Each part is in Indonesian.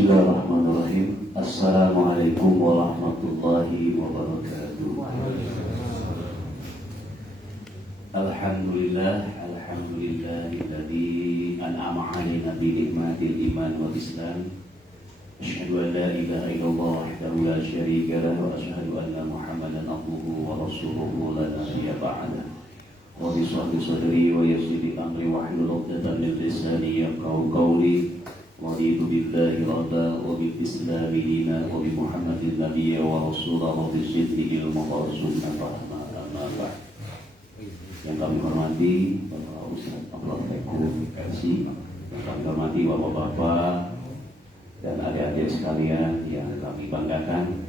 Bismillahirrahmanirrahim. Assalamualaikum warahmatullahi wabarakatuh. Alhamdulillahilladzi an'ama 'alaina bi ni'matil iman wal islam. Asyhadu an la ilaha illallah wahdahu la syarika lahu wa asyhadu anna Muhammadan abduhu wa rasuluhu la nabiyya ba'dahu. Wa bi sadri wa yassir amri wa hlul 'uqdatam min lisani yafqahu qawli. Raditu billahi rabba wa bil islami dina wa bi Muhammadin nabiyya wa rasulah wa bi siddiqil mawasuna fahma amma ba'd. Yang kami hormati Bapak Ustaz Abdul Kasih, yang kami hormati Bapak-bapak dan adik-adik sekalian yang kami banggakan.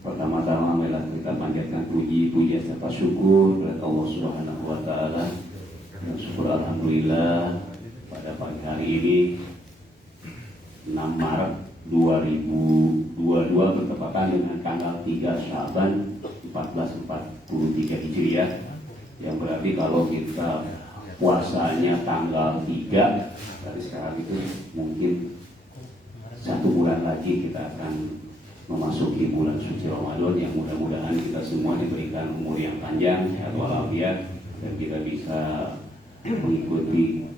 Pertama-tama marilah kita panjatkan puji serta syukur kepada Allah Subhanahu wa taala. Dan syukur alhamdulillah pada pagi hari ini 6 Maret 2022 bertepatan dengan tanggal 3 Sya'ban 1443 Hijriah, yang berarti kalau kita puasanya tanggal 3 dari sekarang itu mungkin 1 bulan lagi kita akan memasuki bulan suci Ramadan, yang mudah-mudahan kita semua diberikan umur yang panjang, sehat walafiat, dan kita bisa mengikuti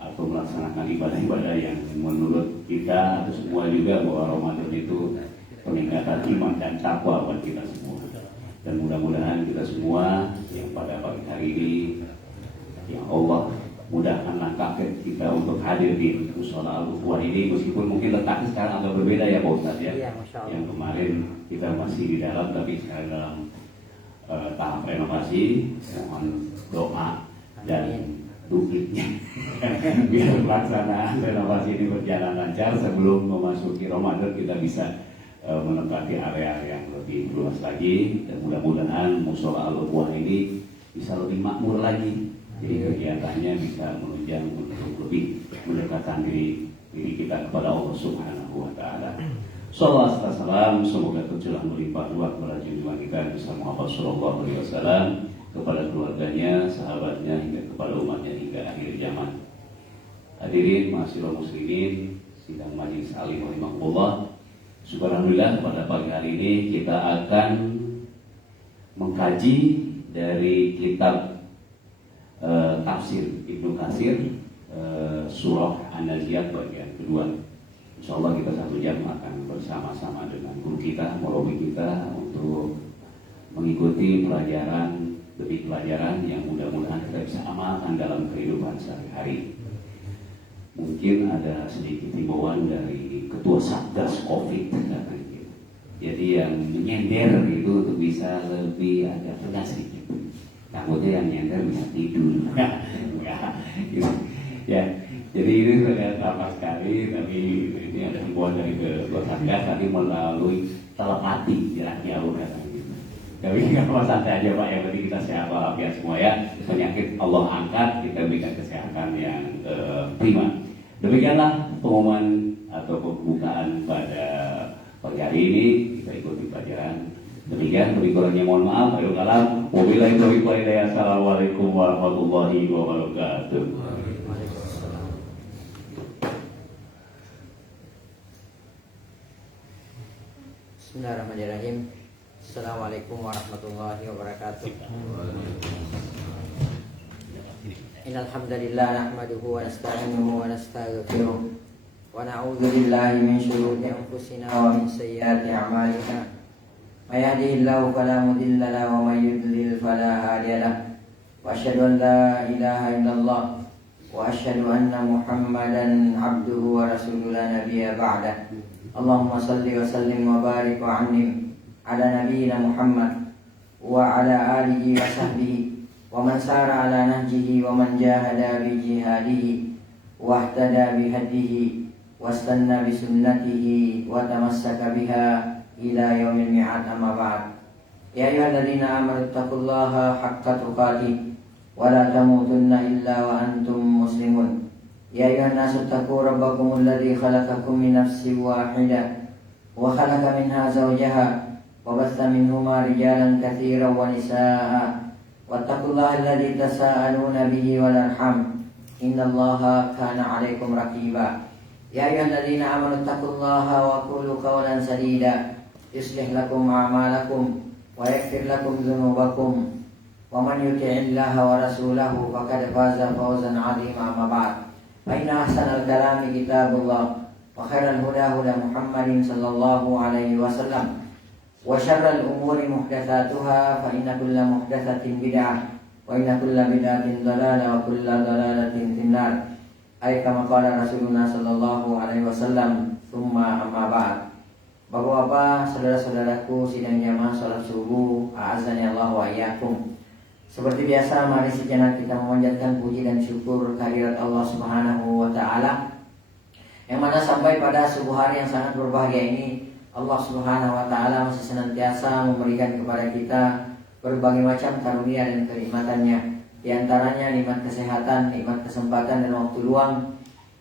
atau melaksanakan ibadah-ibadah yang menurut kita atau semua juga bahwa Ramadan itu peningkatan iman dan takwa buat kita semua. Dan mudah-mudahan kita semua yang pada pagi hari ini, yang Allah mudahkan langkah kita untuk hadir di Mushola Al-Ukhuwah ini, meskipun mungkin letaknya sekarang agak berbeda ya Pak Ustadz ya. Yang kemarin kita masih di dalam, tapi sekarang dalam tahap renovasi. Mohon doa dan dukitnya biar pelaksanaan renovasi ini berjalan lancar sebelum memasuki Ramadan, kita bisa menempati area yang lebih luas lagi, dan mudah-mudahan Mushola Al-Ukhuwah ini bisa lebih makmur lagi, jadi kegiatannya bisa menunjang untuk lebih mendekatkan diri kita kepada Allah Subhanahu wa taala. Shallallahu alaihi wasallam, semoga tercurah melimpah ruah kepada junjungan kita bersama Muhammad sallallahu alaihi wasallam, kepada keluarganya, sahabatnya, hingga kepada umatnya hingga akhir zaman. Hadirin ma'asyiral muslimin, sidang majelis alim rahimahullah. Alhamdulillah pada pagi hari ini kita akan mengkaji dari kitab tafsir Ibnu Katsir, surah An-Nazi'at bagian kedua. Insyaallah kita 1 jam akan bersama-sama dengan guru kita, murabi kita, untuk mengikuti pelajaran demi pelajaran yang mudah-mudahan kita bisa amalkan dalam kehidupan sehari-hari. Mungkin ada sedikit himbauan dari Ketua Satgas Covid, jadi yang menyender itu untuk bisa lebih agak tegas sedikit. Takutnya yang nyender bisa tidur. Ya, jadi ini sudah lama sekali, tapi ini ada himbauan dari Ketua Satgas tadi melalui telepati jaraknya bukan. Tapi nggak apa santai aja Pak, yang penting kita sehat walafiat semua ya. Penyakit Allah angkat, kita berikan kesehatan yang prima. Demikianlah pengumuman atau pembukaan pada pagi hari ini. Kita ikuti pelajaran. Demikian, lebih kurangnya mohon maaf. Ayo kalam. Wabillahi taufiq wal hidayah. Assalamualaikum warahmatullahi wabarakatuh. Bismillahirrahmanirrahim. Assalamualaikum warahmatullahi wabarakatuh. Innal hamdalillah nahmaduhu wa nasta'inuhu wa nastaghfiruh wa na'udzu billahi min shururi anfusina wa min sayyiati a'malina. May yahdihillahu fala mudilla lahu wa may yudlil fala hadiya lahu. Wa asyhadu an la ilaha illallah wa asyhadu anna Muhammadan 'abduhu wa rasuluhu la nabiyya ba'dah. Allahumma shalli wa sallim wa barik wa an'im ala nabiyyina Muhammad wa ala alihi wa sahbihi wa man sara ala nahjihi wa man jahada bi jihadihi wa ihtada bi hadihi wastanna bi sunnatihi wa tamassaka biha ila yaumil mi'ad, amma ba'd. Ya ayyuhalladzina amanu taqullaha haqqa tuqatih wa la tamutunna illa wa antum muslimun. Ya ayyuhan nasu taqu rabbakumul ladzi khalaqakum min nafsin wahidah wa khalaqa minha zawjaha wa batha minhuma rijalan katsiran wa nisaa'a. Wattaqullaha alladzi tasaaluna bihi wal arham. Innallaha kana 'alaikum raqiba. يا أيها الذين آمنوا اتقوا الله وقولوا قولا سديدا يصلح لكم أعمالكم ويغفر لكم ذنوبكم ومن يطع الله ورسوله فقد فاز فوزا عظيما. أما بعد فإن أحسن الكلام كتاب الله وخير الهدى هدى محمد صلى الله عليه وسلم وشر الأمور محدثاتها فإن كل محدثة بدعة وإن كل بدعة ضلالة وكل ضلالة في النار. Ay kama qala Rasulullah sallallahu alaihi wasallam. Tsumma amma ba'd. Bapak-bapak, saudara-saudaraku sidang jamaah salat subuh, a'azzani Allah wa iyyakum. Seperti biasa, mari sejenak kita memanjatkan puji dan syukur kehadirat Allah Subhanahu wa taala. Yang mana sampai pada subuh hari yang sangat berbahagia ini, Allah Subhanahu wa taala masih senantiasa memberikan kepada kita berbagai macam karunia dan kenikmatannya. Di antaranya nikmat kesehatan, nikmat kesempatan dan waktu luang.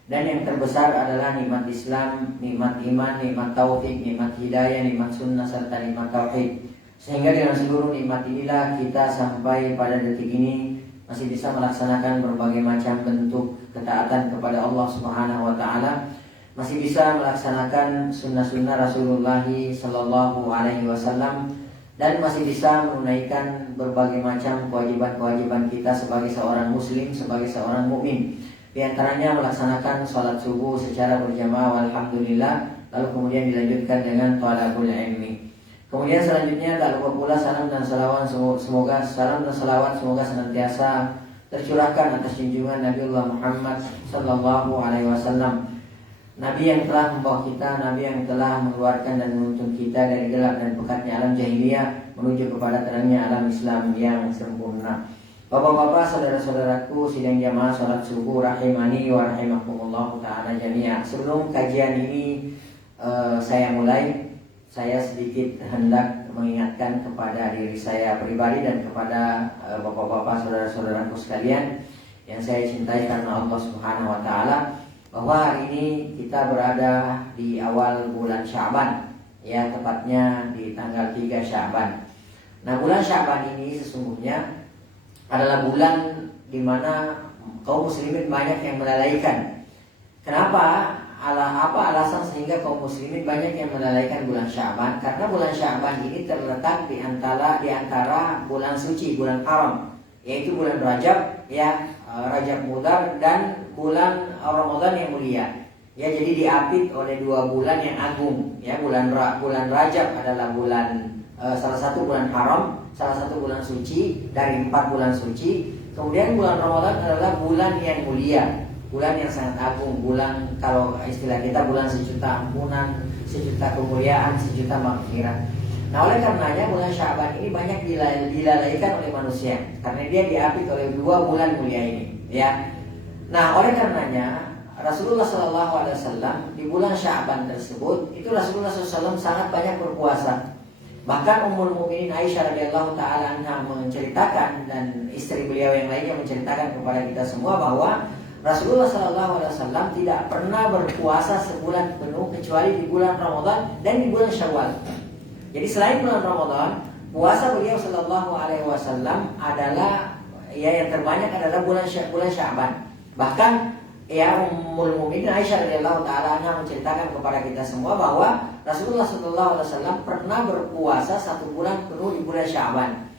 Dan yang terbesar adalah nikmat Islam, nikmat iman, nikmat taufik, nikmat hidayah, nikmat sunnah serta nikmat tauhid. Sehingga dengan seluruh nikmat inilah kita sampai pada detik ini masih bisa melaksanakan berbagai macam bentuk ketaatan kepada Allah Subhanahu wa taala. Masih bisa melaksanakan sunnah-sunnah Rasulullah sallallahu alaihi wasallam dan masih bisa menunaikan berbagai macam kewajiban-kewajiban kita sebagai seorang muslim, sebagai seorang mukmin. Di antaranya melaksanakan sholat subuh secara berjamaah, alhamdulillah. Lalu kemudian dilanjutkan dengan thalabul ilmi. Kemudian selanjutnya tak lupa pula salam dan salawat semoga senantiasa tercurahkan atas junjungan Nabiullah Muhammad sallallahu alaihi wasallam. Nabi yang telah membawa kita, Nabi yang telah mengeluarkan dan menuntun kita dari gelap dan pekatnya alam jahiliyah menuju kepada terangnya alam Islam yang sempurna. Bapak-bapak, saudara-saudaraku sidang jamaah salat subuh rahimani wa rahimakumullah taala jami'a. Sebelum kajian ini saya mulai, saya sedikit hendak mengingatkan kepada diri saya pribadi dan kepada bapak-bapak, saudara-saudaraku sekalian yang saya cintai karena Allah Subhanahu wa taala, bahwa hari ini kita berada di awal bulan Sya'ban, ya tepatnya di tanggal 3 Sya'ban. Nah, bulan Sya'ban ini sesungguhnya adalah bulan di mana kaum muslimin banyak yang melalaikan. Kenapa? Apa alasan sehingga kaum muslimin banyak yang melalaikan bulan Sya'ban? Karena bulan Sya'ban ini terletak di antara bulan suci, bulan haram, yaitu bulan Rajab, ya Rajab Mudhar dan bulan Ramadan yang mulia. Ya, jadi diapit oleh dua bulan yang agung. Ya, bulan Rajab adalah salah satu bulan haram, salah satu bulan suci dari 4 bulan suci. Kemudian bulan Ramadan adalah bulan yang mulia, bulan yang sangat agung, bulan kalau istilah kita bulan sejuta ampunan, sejuta kemuliaan, sejuta maghfirah. Nah, oleh karenanya bulan Sya'ban ini banyak dilalaikan oleh manusia karena dia diapit oleh 2 bulan mulia ini, ya. Nah, oleh karenanya Rasulullah SAW di bulan Sya'ban tersebut itu Rasulullah SAW sangat banyak berpuasa. Bahkan Ummul Mukminin Aisyah radhiyallahu taala anha menceritakan dan istri beliau yang lainnya menceritakan kepada kita semua bahwa Rasulullah SAW tidak pernah berpuasa sebulan penuh kecuali di bulan Ramadan dan di bulan Syawal. Jadi selain bulan Ramadan, puasa beliau sallallahu alaihi wasallam adalah yang terbanyak adalah bulan Sya'ban. Bahkan ya Ummul Mukminin Aisyah radhiyallahu taala anha menceritakan kepada kita semua bahwa Rasulullah sallallahu alaihi wasallam pernah berpuasa 1 bulan penuh di bulan Sya'ban.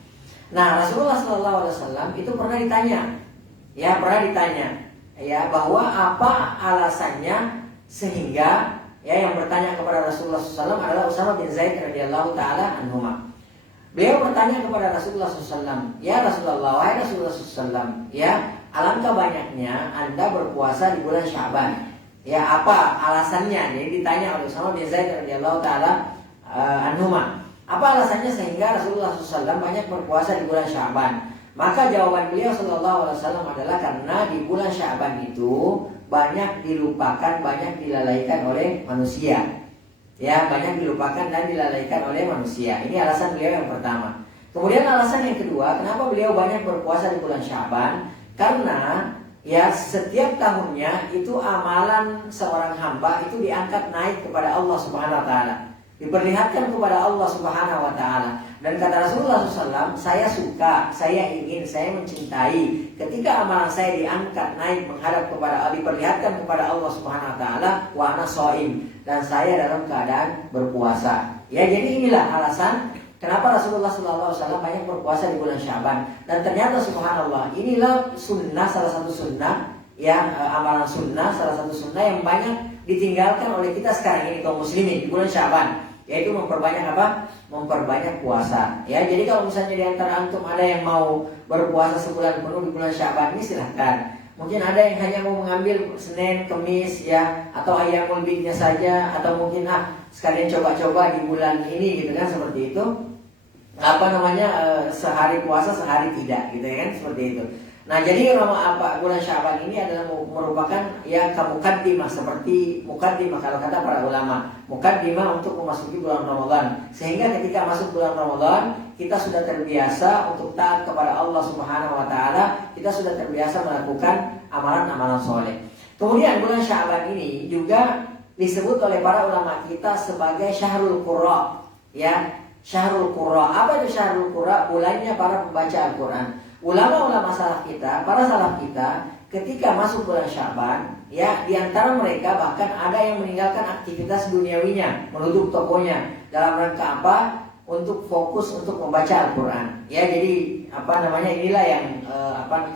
Nah, Rasulullah sallallahu alaihi wasallam itu pernah ditanya bahwa apa alasannya sehingga yang bertanya kepada Rasulullah SAW adalah Usamah bin Zaid radhiyallahu taala anhuma. Beliau bertanya kepada Rasulullah SAW, ya Rasulullah, wahai Rasulullah SAW, ya alangkah banyaknya Anda berpuasa di bulan Sya'ban. Ya, apa alasannya? Jadi ditanya oleh Usamah bin Zaid radhiyallahu taala anhuma. Apa alasannya sehingga Rasulullah SAW banyak berpuasa di bulan Sya'ban? Maka jawaban beliau sallallahu alaihi wasallam adalah karena di bulan Sya'ban itu banyak dilupakan, banyak dilalaikan oleh manusia. Ya, banyak dilupakan dan dilalaikan oleh manusia. Ini alasan beliau yang pertama. Kemudian alasan yang kedua, kenapa beliau banyak berpuasa di bulan Sya'ban? Karena ya setiap tahunnya itu amalan seorang hamba itu diangkat naik kepada Allah Subhanahu wa taala. diperlihatkan kepada Allah Subhanahu wa taala. Dan kata Rasulullah SAW, saya suka, saya ingin, saya mencintai ketika amalan saya diangkat naik menghadap kepada Allah, diperlihatkan kepada Allah Subhanahu wa taala, wa ana shaim, dan saya dalam keadaan berpuasa. Ya, jadi inilah alasan kenapa Rasulullah SAW banyak berpuasa di bulan Syaban. Dan ternyata subhanallah, inilah sunnah, salah satu sunnah, ya, amalan sunnah, salah satu sunnah yang banyak ditinggalkan oleh kita sekarang ini kaum muslimin di bulan Syaban, yaitu memperbanyak apa? Memperbanyak puasa. Ya, jadi kalau misalnya di antara antum ada yang mau berpuasa sebulan penuh di bulan Syaban ini, silahkan. Mungkin ada yang hanya mau mengambil Senin, Kemis, ya, atau Ayyamul Bidnya saja, atau mungkin sekalian coba-coba di bulan ini gitu kan, seperti itu. Sehari puasa sehari tidak gitu ya kan, seperti itu. Nah, jadi bulan Syaban ini adalah merupakan ya mukaddimah, seperti mukaddimah kalau kata para ulama, mukaddimah untuk memasuki bulan Ramadan. Sehingga ketika masuk bulan Ramadan, kita sudah terbiasa untuk taat kepada Allah Subhanahu wa taala, kita sudah terbiasa melakukan amalan-amalan soleh. Kemudian bulan Syaban ini juga disebut oleh para ulama kita sebagai Syahrul Qurra. Ya, Syahrul Qurra. Apa itu Syahrul Qurra? Bulannya para pembaca Al-Quran. Ulama-ulama salaf kita, para salaf kita, ketika masuk bulan Syaban, ya, di antara mereka bahkan ada yang meninggalkan aktivitas duniawinya, menutup tokonya, dalam rangka apa? Untuk fokus untuk membaca Al-Quran. Ya, jadi inilah yang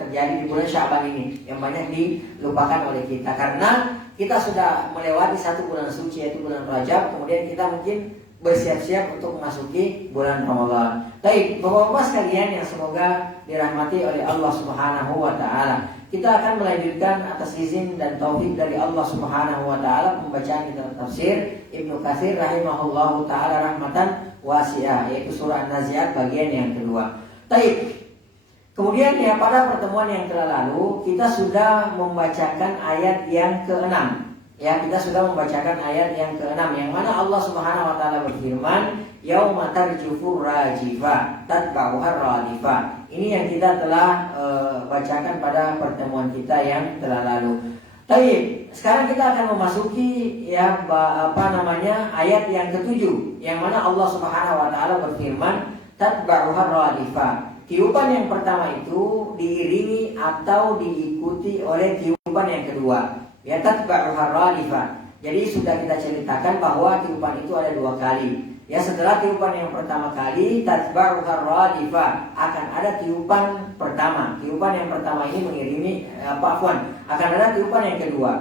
terjadi di bulan Syaban ini, yang banyak dilupakan oleh kita karena kita sudah melewati satu bulan suci, yaitu bulan Rajab. Kemudian kita mungkin bersiap-siap untuk memasuki bulan Ramadan. Baik, Bapak-bapak sekalian yang semoga dirahmati oleh Allah Subhanahu wa taala. Kita akan melanjutkan atas izin dan taufik dari Allah Subhanahu wa taala pembacaan kitab tafsir Ibnu Katsir rahimahullahu taala rahmatan wasi'ah, yaitu surah An-Nazi'at bagian yang kedua. Baik. Kemudian ya, pada pertemuan yang telah lalu kita sudah membacakan ayat yang ke-6. Ya, kita sudah membacakan ayat yang ke-6 yang mana Allah Subhanahu wa taala berfirman, yauma tarjufu rajifa tatba'uha radifa. Ini yang kita telah bacakan pada pertemuan kita yang telah lalu. Baik, sekarang kita akan memasuki ya ayat yang ke-7 yang mana Allah Subhanahu wa taala berfirman, tatba'uha radifa. Tiupan yang pertama itu diiringi atau diikuti oleh tiupan yang kedua. Ya, tatba'uha radifa. Jadi sudah kita ceritakan bahwa tiupan itu ada 2 kali. Ya, setelah tiupan yang pertama kali, tatba'uha radifa, akan ada tiupan pertama. Tiupan yang pertama ini mengiringi akan ada tiupan yang kedua.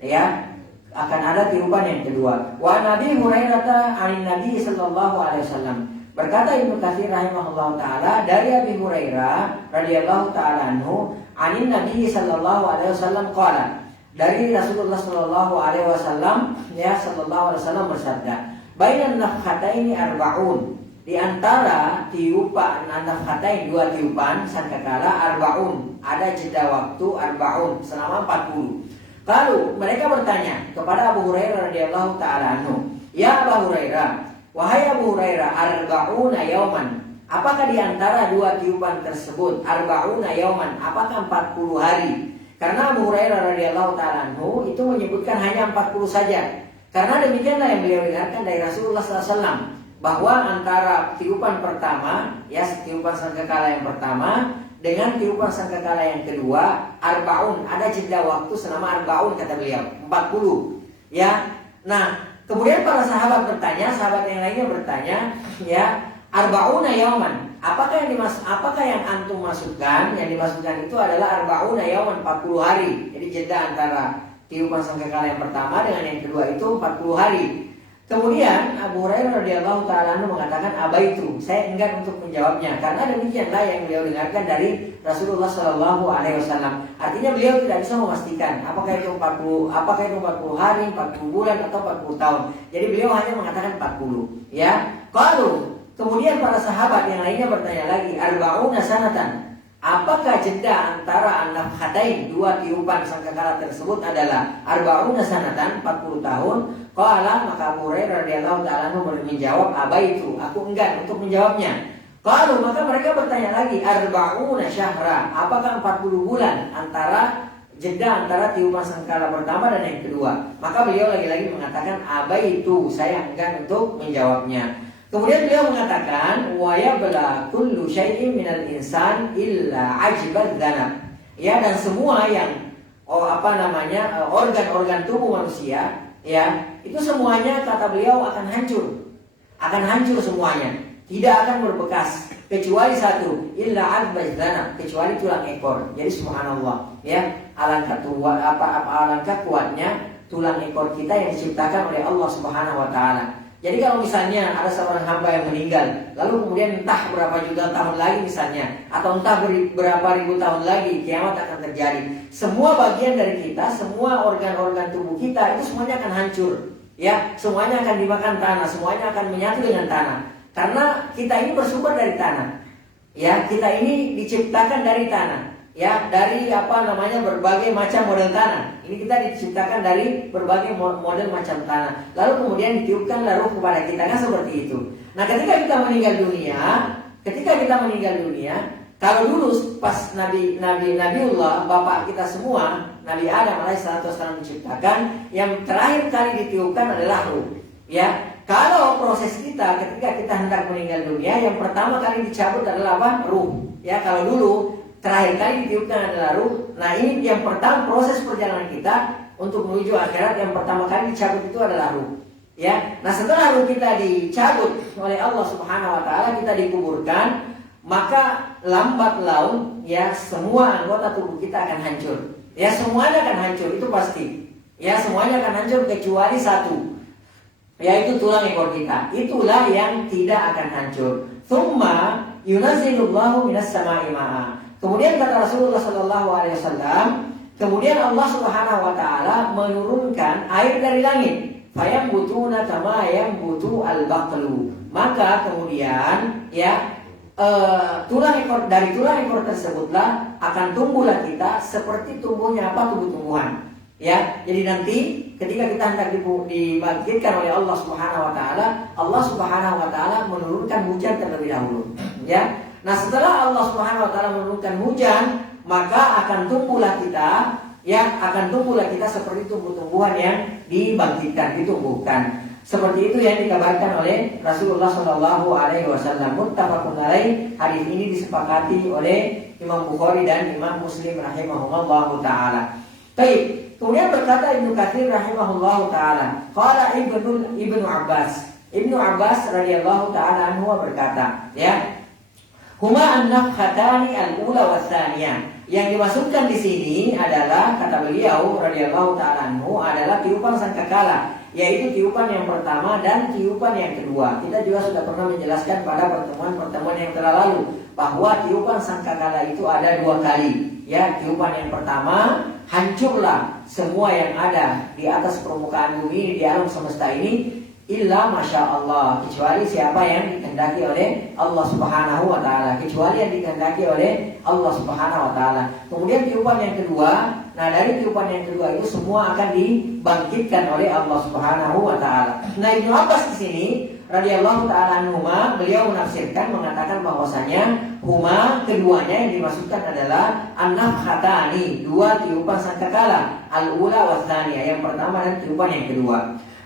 Ya, akan ada tiupan yang kedua. Wa Nabi Hurairah anin Nabi sallallahu alaihi wasallam. Berkata Ibnu Katsir rahimahullahu taala dari Abi Hurairah radhiyallahu taala anhu, anin Nabi sallallahu alaihi wasallam qala, dari Rasulullah Shallallahu Alaihi Wasallam, ya, Shallallahu Alaihi Wasallam bersabda, bainan nafkhataini arba'un, di antara tiupan nafkhatain 2 tiupan sangkakala arba'un, ada jeda waktu arba'un selama 40. Lalu mereka bertanya kepada Abu Hurairah radhiyallahu taala anhu, ya Abu Hurairah, wahai Abu Hurairah, arba'una yauman, apakah di antara 2 tiupan tersebut arba'una yauman, apakah 40 hari? Karena Abu Hurairah radhiyallahu taala anhu itu menyebutkan hanya 40 saja. Karena demikianlah yang beliau dengarkan dari Rasulullah SAW, bahwa antara tiupan pertama, ya, tiupan sangkakala yang pertama dengan tiupan sangkakala yang kedua, arba'un, ada jeda waktu selama arba'un kata beliau, 40. Ya. Nah, kemudian para sahabat bertanya, sahabat yang lainnya bertanya, ya, arba'una yauman, apakah yang antum masukkan? Yang dimasukkan itu adalah arba'una yauman, 40 hari. Jadi jeda antara tiupan sangkakala yang pertama dengan yang kedua itu 40 hari. Kemudian Abu Hurairah radhiyallahu taala mengatakan, abaitu, saya enggan untuk menjawabnya, karena demikianlah yang beliau dengarkan dari Rasulullah Shallallahu Alaihi Wasallam. Artinya beliau tidak bisa memastikan apakah itu 40 hari, 40 bulan atau 40 tahun. Jadi beliau hanya mengatakan 40. Ya, kalau kemudian para sahabat yang lainnya bertanya lagi, arba'una sanatan, apakah jeda antara an-nafkhatain, 2 tiupan sangkakala tersebut adalah arba'una sanatan, 40 tahun? Qala, maka Abu Hurairah radhiyallahu taala menjawab, abaitu, aku enggan untuk menjawabnya. Qalu, maka mereka bertanya lagi, arba'una syahra, apakah 40 bulan antara jeda antara tiupan sangkala pertama dan yang kedua. Maka beliau lagi-lagi mengatakan abaitu, saya enggan untuk menjawabnya. Kemudian beliau mengatakan wa yabla kullu syai'in minal insan illa ajbal dzanab. Ya, dan semua yang organ-organ tubuh manusia, ya, itu semuanya kata beliau akan hancur. Akan hancur semuanya. Tidak akan berbekas kecuali satu, illa ajbal dzanab, kecuali tulang ekor. Jadi subhanallah, ya, alangkah kuatnya tulang ekor kita yang diciptakan oleh Allah Subhanahu wa taala. Jadi kalau misalnya ada seorang hamba yang meninggal, lalu kemudian entah berapa juta tahun lagi misalnya, atau entah berapa ribu tahun lagi kiamat akan terjadi, semua bagian dari kita, semua organ-organ tubuh kita itu semuanya akan hancur, ya, semuanya akan dimakan tanah, semuanya akan menyatu dengan tanah. Karena kita ini bersumber dari tanah, ya, kita ini diciptakan dari tanah. Ya, dari berbagai macam model tanah. Ini kita diciptakan dari berbagai model macam tanah. Lalu kemudian ditiupkanlah ruh kepada kita, kan seperti itu. Nah, ketika kita meninggal dunia, kalau dulu pas Nabiullah bapak kita semua, Nabi Adam alaihissalam diciptakan, yang terakhir kali ditiupkan adalah ruh. Ya, kalau proses kita ketika kita hendak meninggal dunia, yang pertama kali dicabut adalah apa? Ruh. Ya, kalau dulu terakhir kali ditiupkan adalah ruh. Nah, ini yang pertama, proses perjalanan kita untuk menuju akhirat yang pertama kali dicabut itu adalah ruh. Ya. Nah, setelah ruh kita dicabut oleh Allah Subhanahu wa taala, kita dikuburkan, maka lambat laun, ya, semua anggota tubuh kita akan hancur. Ya, semuanya akan hancur, itu pasti. Ya, semuanya akan hancur kecuali satu, yaitu tulang ekor kita. Itulah yang tidak akan hancur. Tsumma yunazzilullahu minas sama'i ma'a. Kemudian kata Rasulullah SAW, kemudian Allah Subhanahu wa taala menurunkan air dari langit. Fayambutuna kama yambutu al-baqlu. Maka kemudian, ya, tulang ekor tersebutlah akan tumbuhlah kita seperti tumbuhnya tumbuh-tumbuhan. Ya, jadi nanti ketika kita hendak dibangkitkan oleh Allah Subhanahu wa taala, Allah Subhanahu wa taala menurunkan hujan terlebih dahulu. Ya. Nah, setelah Allah Subhanahu wa taala menurunkan hujan, maka akan tumbuhlah kita seperti tumbuh-tumbuhan yang dibangkitkan, ditumbuhkan. Seperti itu yang dikabarkan oleh Rasulullah Shallallahu alaihi wasallam. Muttafaqun alaih. Hadis ini disepakati oleh Imam Bukhari dan Imam Muslim rahimahumullah taala. Baik. Kemudian berkata Ibnu Katsir rahimahullah taala, qala Ibnu Abbas. Ibnu Abbas radhiyallahu taala anhu berkata, ya, huma an-nafkhatani al-ula was-tsaniyah. Yang dimaksudkan di sini adalah, kata beliau radhiyallahu ta'ala anhu, adalah tiupan sangkakala, yaitu tiupan yang pertama dan tiupan yang kedua. Kita juga sudah pernah menjelaskan pada pertemuan-pertemuan yang telah lalu bahwa tiupan sangkakala itu ada 2 kali. Ya, tiupan yang pertama, hancurlah semua yang ada di atas permukaan bumi, di alam semesta ini, illa masya Allah, kecuali siapa yang dikehendaki oleh Allah Subhanahu wa taala, kecuali yang dikehendaki oleh Allah Subhanahu wa taala. Kemudian tiupan yang kedua, nah dari tiupan yang kedua itu semua akan dibangkitkan oleh Allah Subhanahu wa taala. Nah, Ibnu Abbas di sini radhiyallahu taala anhuma, beliau menafsirkan mengatakan bahwasanya huma keduanya yang dimaksudkan adalah an-nafkhatani, 2 tiupan sangkakala, al-ula was-tsaniyah, yang pertama dan tiupan yang kedua.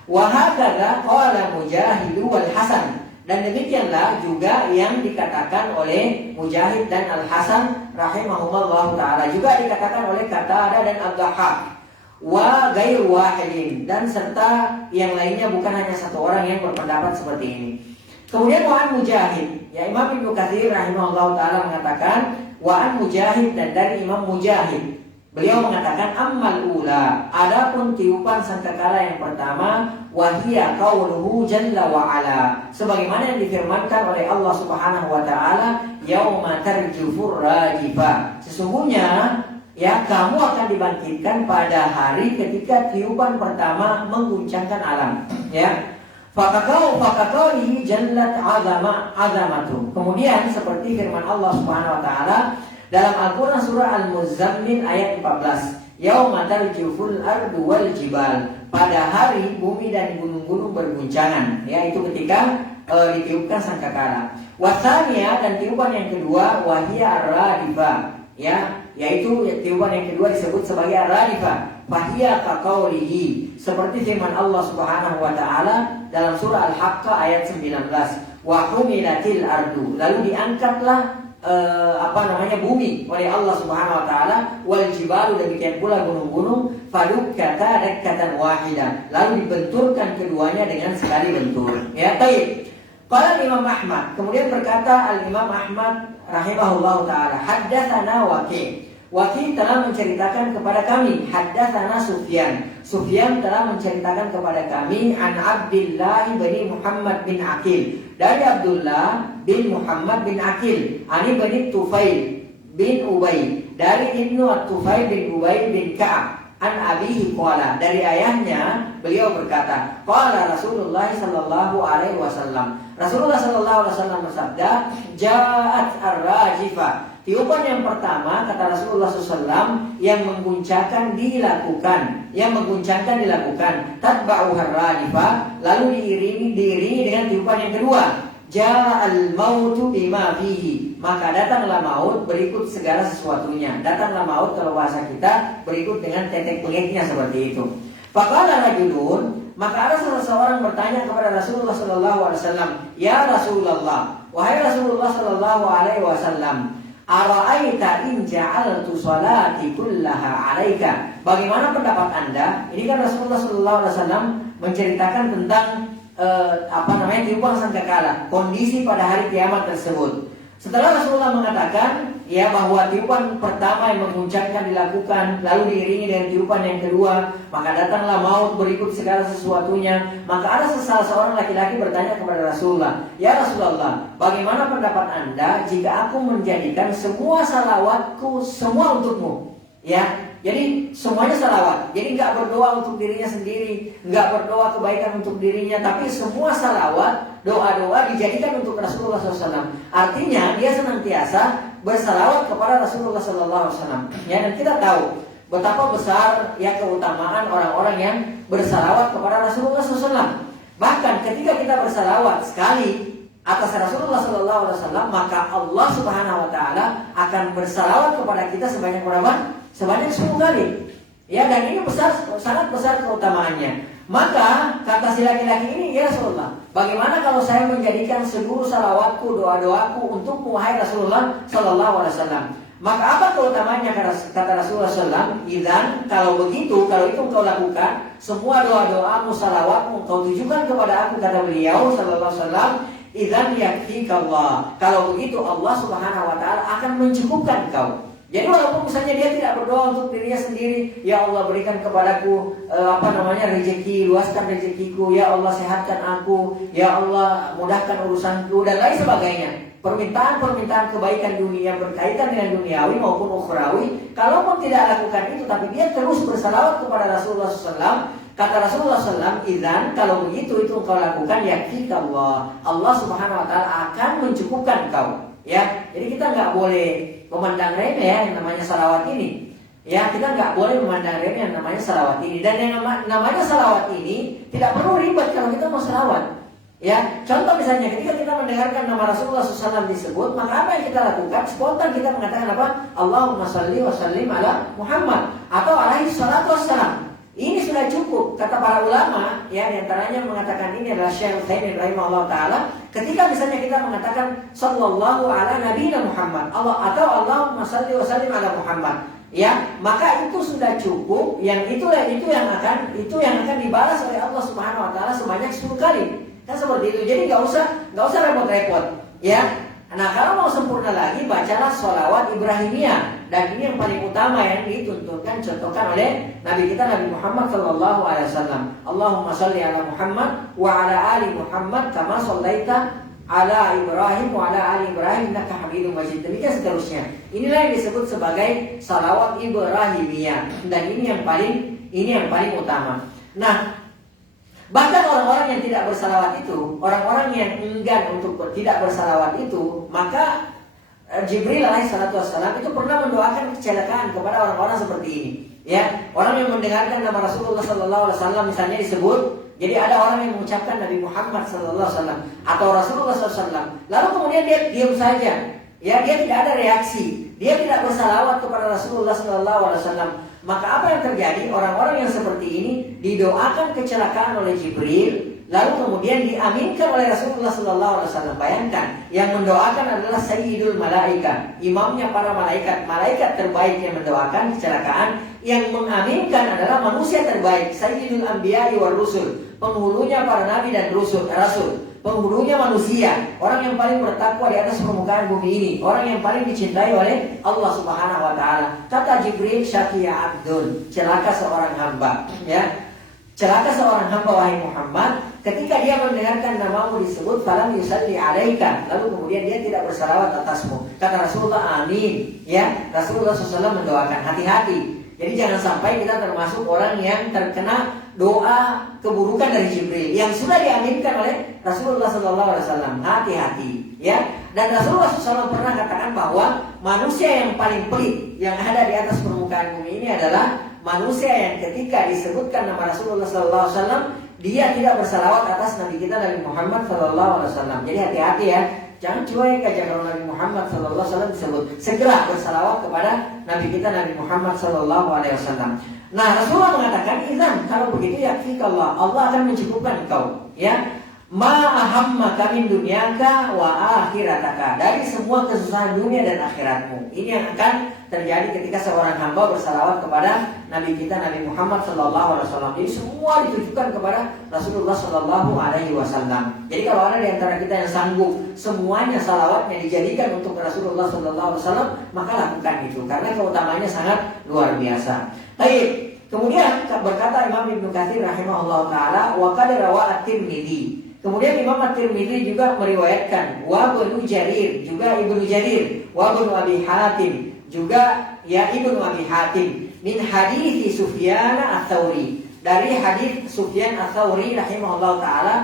Wa hakadha qala Mujahid wal Hasan, dan demikianlah juga yang dikatakan oleh Mujahid dan Al-Hasan rahimahumullah taala, juga dikatakan oleh Qatadah dan Ad-Dhahhak, wa ghairu wahidin, dan serta yang lainnya, bukan hanya satu orang yang berpendapat seperti ini. Kemudian wa an Mujahid, ya, Imam Ibnu Katsir rahimahullah taala mengatakan wa an Mujahid, dan dari Imam Mujahid, beliau mengatakan ammal ula, adapun tiupan sangkakala yang pertama, wahia qauluhu jalla wa ala, sebagaimana yang difirmankan oleh Allah Subhanahu wa taala, yauma tarjufur rajifah, sesungguhnya, ya, kamu akan dibangkitkan pada hari ketika tiupan pertama mengguncangkan alam. Ya, fakakaulihi jallat azamatu. Kemudian seperti firman Allah Subhanahu wa taala dalam Al-Quran surah Al-Muzammil ayat 14, yauma tarjuful ardu wal jibal, pada hari bumi dan gunung-gunung berguncangan, ya, itu ketika ditiupkan sangkakala. Wasanya, dan tiupan yang kedua, wahia ar-radifah, ya, yaitu tiupan yang kedua disebut sebagai ar-radifah. Fahiya kaqaulihi, seperti firman Allah Subhanahu wa taala dalam surah Al-Haqqah ayat 19. Wa humilatil ardu, lalu diangkatlah bumi oleh Allah Subhanahu wa taala, wal jibalu, demikian pula gunung-gunung, fadukkata dakkatan wahidah, lalu dibenturkan keduanya dengan sekali bentur. Ya, baik. Qala Imam Ahmad, kemudian berkata Al-Imam Ahmad rahimahullahu taala, haddatsana Waqi' telah menceritakan kepada kami, haddatsana Sufyan telah menceritakan kepada kami, an Abdullah bin Muhammad bin Aqil, dari Abdullah bin Muhammad bin Aqil, ani bin Tufail bin Ubay, dari Ibnu At-Tufail bin Ubay bin Ka'ab, an abihi qala, dari ayahnya beliau berkata, qala Rasulullah sallallahu alaihi wasallam, Rasulullah sallallahu alaihi wasallam bersabda, ja'at ar-rajifah, tiupan yang pertama, kata Rasulullah SAW, yang mengguncangkan dilakukan, tatba'uha ar-radifah, lalu diiringi dengan tiupan yang kedua, ja'al mautu bima fihi, maka datanglah maut berikut segala sesuatunya. Datanglah maut kalau bahasa kita berikut dengan tetek bengeknya seperti itu. Faqala rajulun, maka ada seseorang bertanya kepada Rasulullah SAW, ya Rasulullah, wahai Rasulullah SAW, ara'aita in ja'altu salati kullaha 'alaika, bagaimana pendapat Anda? Ini kan Rasulullah SAW menceritakan tentang tiupan sangkakala, kondisi pada hari kiamat tersebut. Setelah Rasulullah mengatakan ya bahwa tiupan pertama yang mengguncangkan dilakukan, lalu diiringi dengan tiupan yang kedua, maka datanglah maut berikut segala sesuatunya. Maka ada seorang laki-laki bertanya kepada Rasulullah, ya Rasulullah, bagaimana pendapat Anda jika aku menjadikan semua salawatku semua untukmu? Ya, jadi semuanya salawat. Jadi nggak berdoa untuk dirinya sendiri, nggak berdoa kebaikan untuk dirinya, tapi semua salawat, doa-doa dijadikan untuk Rasulullah SAW. Artinya dia senantiasa bersalawat kepada Rasulullah SAW. Ya, dan kita tahu betapa besar ya keutamaan orang-orang yang bersalawat kepada Rasulullah SAW. Bahkan ketika kita bersalawat sekali atas Rasulullah SAW, maka Allah Subhanahu Wa Taala akan bersalawat kepada kita sebanyak berapa? Sebanyak 10 kali. Ya, dan ini sangat besar keutamaannya. Maka kata si laki-laki ini, ya Rasulullah, bagaimana kalau saya menjadikan seluruh salawatku, doa-doaku untukmu wahai Rasulullah Sallallahu Alaihi Wasallam? Maka apa keutamaannya, kata Rasulullah SAW? Idzan, kalau begitu, kalau itu engkau lakukan, semua doa-doamu, salawatmu engkau tujukan kepada aku, kata beliau Sallallahu Alaihi Wasallam. Idzan yakfikallah. Kalau begitu Allah Subhanahu Wa Taala akan mencukupkan kau. Jadi walaupun misalnya dia tidak berdoa untuk dirinya sendiri, ya Allah berikan kepadaku rezeki, luaskan rezekiku, ya Allah sehatkan aku, ya Allah mudahkan urusanku, dan lain sebagainya. Permintaan-permintaan kebaikan dunia berkaitan dengan duniawi maupun ukhrawi, kalaupun tidak lakukan itu, tapi dia terus bersalawat kepada Rasulullah SAW, kata Rasulullah SAW, idzan, kalau begitu itu engkau lakukan, yakfikallah, Allah Subhanahu Wa Taala akan mencukupkan kau. Ya, jadi kita nggak boleh memandang remeh ya yang namanya salawat ini. Ya, kita nggak boleh memandang remeh yang namanya salawat ini. Dan yang namanya salawat ini tidak perlu ribet kalau kita mau salawat. Ya, contoh misalnya ketika kita mendengarkan nama Rasulullah SAW disebut, maka apa yang kita lakukan? Spontan kita mengatakan apa? Allahumma shalli wa sallim ala Muhammad, atau alaihi salatu wassalam. Ini sudah cukup, kata para ulama, ya, diantaranya mengatakan ini adalah Syekh Utsaimin rahimahullah taala. Ketika misalnya kita mengatakan sallallahu ala nabiyina Muhammad, Allah, atau Allahumma shalli wa sallim ala Muhammad, ya, maka itu sudah cukup. Yang yang akan dibalas oleh Allah Subhanahu Wa Taala sebanyak 10 kali. Kan seperti itu. Jadi nggak usah repot-repot, ya. Nah, kalau mau sempurna lagi, bacalah sholawat Ibrahimiyah. Dan ini yang paling utama yang contohkan oleh Nabi kita Nabi Muhammad Sallallahu Alaihi Wasallam. Allahumma sholli ala Muhammad wa ala ali Muhammad kama shollaita ala Ibrahim wa ala ali Ibrahim innaka Hamidum Majid. Demikian seterusnya. Inilah yang disebut sebagai sholawat Ibrahimiyah. Dan ini yang paling utama. Nah, bahkan orang-orang yang tidak bersalawat itu, orang-orang yang enggan untuk tidak bersalawat itu, maka Jibril alaihissalatu wassalam itu pernah mendoakan kecelakaan kepada orang-orang seperti ini. Ya, orang yang mendengarkan nama Rasulullah Sallallahu Alaihi Wasallam misalnya disebut, jadi ada orang yang mengucapkan Nabi Muhammad Sallallahu Alaihi Wasallam atau Rasulullah Sallallahu Alaihi Wasallam, lalu kemudian dia diam saja, ya dia tidak ada reaksi, dia tidak bersalawat kepada Rasulullah SAW. Maka apa yang terjadi? Orang-orang yang seperti ini didoakan kecelakaan oleh Jibril, lalu kemudian diaminkan oleh Rasulullah SAW. Bayangkan, yang mendoakan adalah Sayyidul Malaikat, imamnya para malaikat, malaikat terbaik yang mendoakan kecelakaan. Yang mengaminkan adalah manusia terbaik, Sayyidul Anbiya'i war Rusul, penghulunya para nabi dan rasul, penghulunya manusia, orang yang paling bertakwa di atas permukaan bumi ini, orang yang paling dicintai oleh Allah Subhanahu wa taala. Kata Jibril, syaqiya abdun, celaka seorang hamba, ya. Celaka seorang hamba wahai Muhammad ketika dia mendengarkan namamu disebut falam yusalli alaika, lalu kemudian dia tidak bersalawat atasmu. Kata Rasulullah, amin, ya. Rasulullah SAW mendoakan, hati-hati. Jadi jangan sampai kita termasuk orang yang terkena doa keburukan dari Jibril yang sudah diaminkan oleh Rasulullah SAW. Hati-hati, ya. Dan Rasulullah SAW pernah katakan bahwa manusia yang paling pelit yang ada di atas permukaan bumi ini adalah manusia yang ketika disebutkan nama Rasulullah SAW dia tidak bersalawat atas Nabi kita Nabi Muhammad SAW. Jadi hati-hati ya. Jangan cuek aja kalau Nabi Muhammad SAW disebut. Segera bersalawat kepada Nabi kita Nabi Muhammad SAW. Nah, Rasulullah mengatakan, "Idzan, kalau begitu yakfikallah, Allah akan mencukupkan engkau, ya. Ma ahammaka min dunyaka wa akhirataka." Dari semua kesusahan dunia dan akhiratmu. Ini yang akan terjadi ketika seorang hamba bersalawat kepada Nabi kita Nabi Muhammad SAW. Jadi semua ditujukan kepada Rasulullah SAW. Jadi kalau ada di antara kita yang sanggup semuanya salawatnya dijadikan untuk Rasulullah SAW, maka lakukan itu karena keutamanya sangat luar biasa. Baik. Kemudian berkata Imam Ibnu Katsir rahimahullah taala, wa qad rawa at-Tirmidzi. Kemudian Imam At-Tirmidzi juga meriwayatkan, wa Ibnu Jarir, juga Ibnu Jarir, wa Ibnu Abi Hatim, juga ya Ibnu Abi Hatim, min hadits Sufyan ats-Tsauri, dari hadits Sufyan ats-Tsauri rahimahullah taala,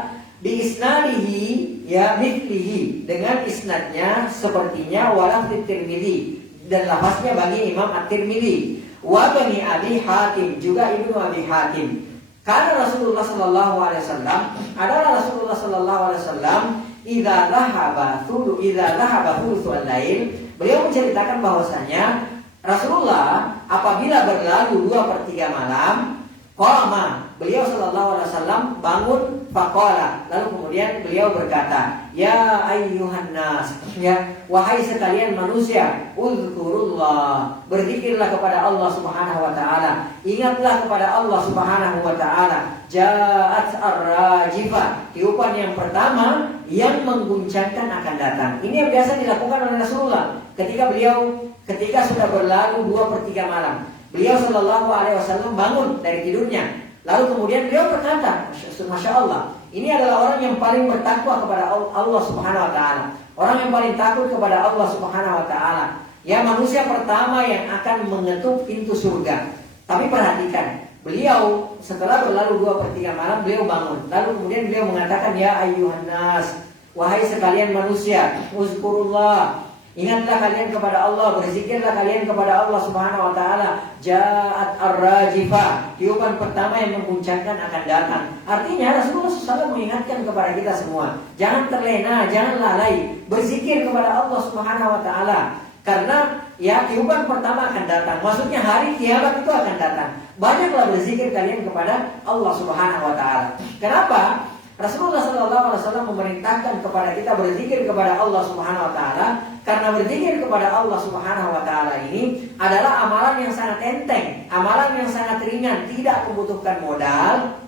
bi isnadihi ya mithlihi, dengan isnadnya sepertinya walaf Tirmidzi, dan lafaznya bagi Imam At-Tirmidzi, wa Bani Abi Hatim, juga Ibnu Abi Hatim. Karena Rasulullah Sallallahu Alaihi Wasallam adalah Rasulullah Sallallahu Alaihi Wasallam idza dhahaba thuluthul lail, beliau menceritakan bahwasanya Rasulullah apabila berlalu 2/3 malam, qama, beliau Sallallahu Alaihi Wasallam bangun, faqala, lalu kemudian beliau berkata, ya ayyuhan nas, ya wahai sekalian manusia, uzkurullah, berzikirlah kepada Allah Subhanahu wa taala, ingatlah kepada Allah Subhanahu wa taala. Ja'at ar-rajifah, tiupan yang pertama yang mengguncangkan akan datang. Ini yang biasa dilakukan oleh Rasulullah ketika sudah berlalu 2/3 malam. Beliau Shallallahu Alaihi Wasallam bangun dari tidurnya, lalu kemudian beliau berkata, Masya Allah, ini adalah orang yang paling bertakwa kepada Allah Subhanahu Wa Taala, orang yang paling takut kepada Allah Subhanahu Wa Taala. Ya, manusia pertama yang akan mengetuk pintu surga. Tapi perhatikan, beliau setelah berlalu 2/3 malam beliau bangun, lalu kemudian beliau mengatakan, ya ayyuhan nas, wahai sekalian manusia, uzkurullah, ingatlah kalian kepada Allah, berzikirlah kalian kepada Allah Subhanahu wa taala. Ja'at ar-rajifah, tiupan pertama yang mengguncangkan akan datang. Artinya Rasulullah SAW mengingatkan kepada kita semua, jangan terlena, jangan lalai, berzikir kepada Allah Subhanahu wa taala. Karena ya tiupan pertama akan datang, maksudnya hari kiamat itu akan datang. Banyaklah berzikir kalian kepada Allah Subhanahu wa taala. Kenapa? Rasulullah SAW memerintahkan kepada kita berzikir kepada Allah Subhanahu wa taala, karena berzikir kepada Allah Subhanahu wa taala ini adalah amalan yang sangat enteng, amalan yang sangat ringan, tidak membutuhkan modal,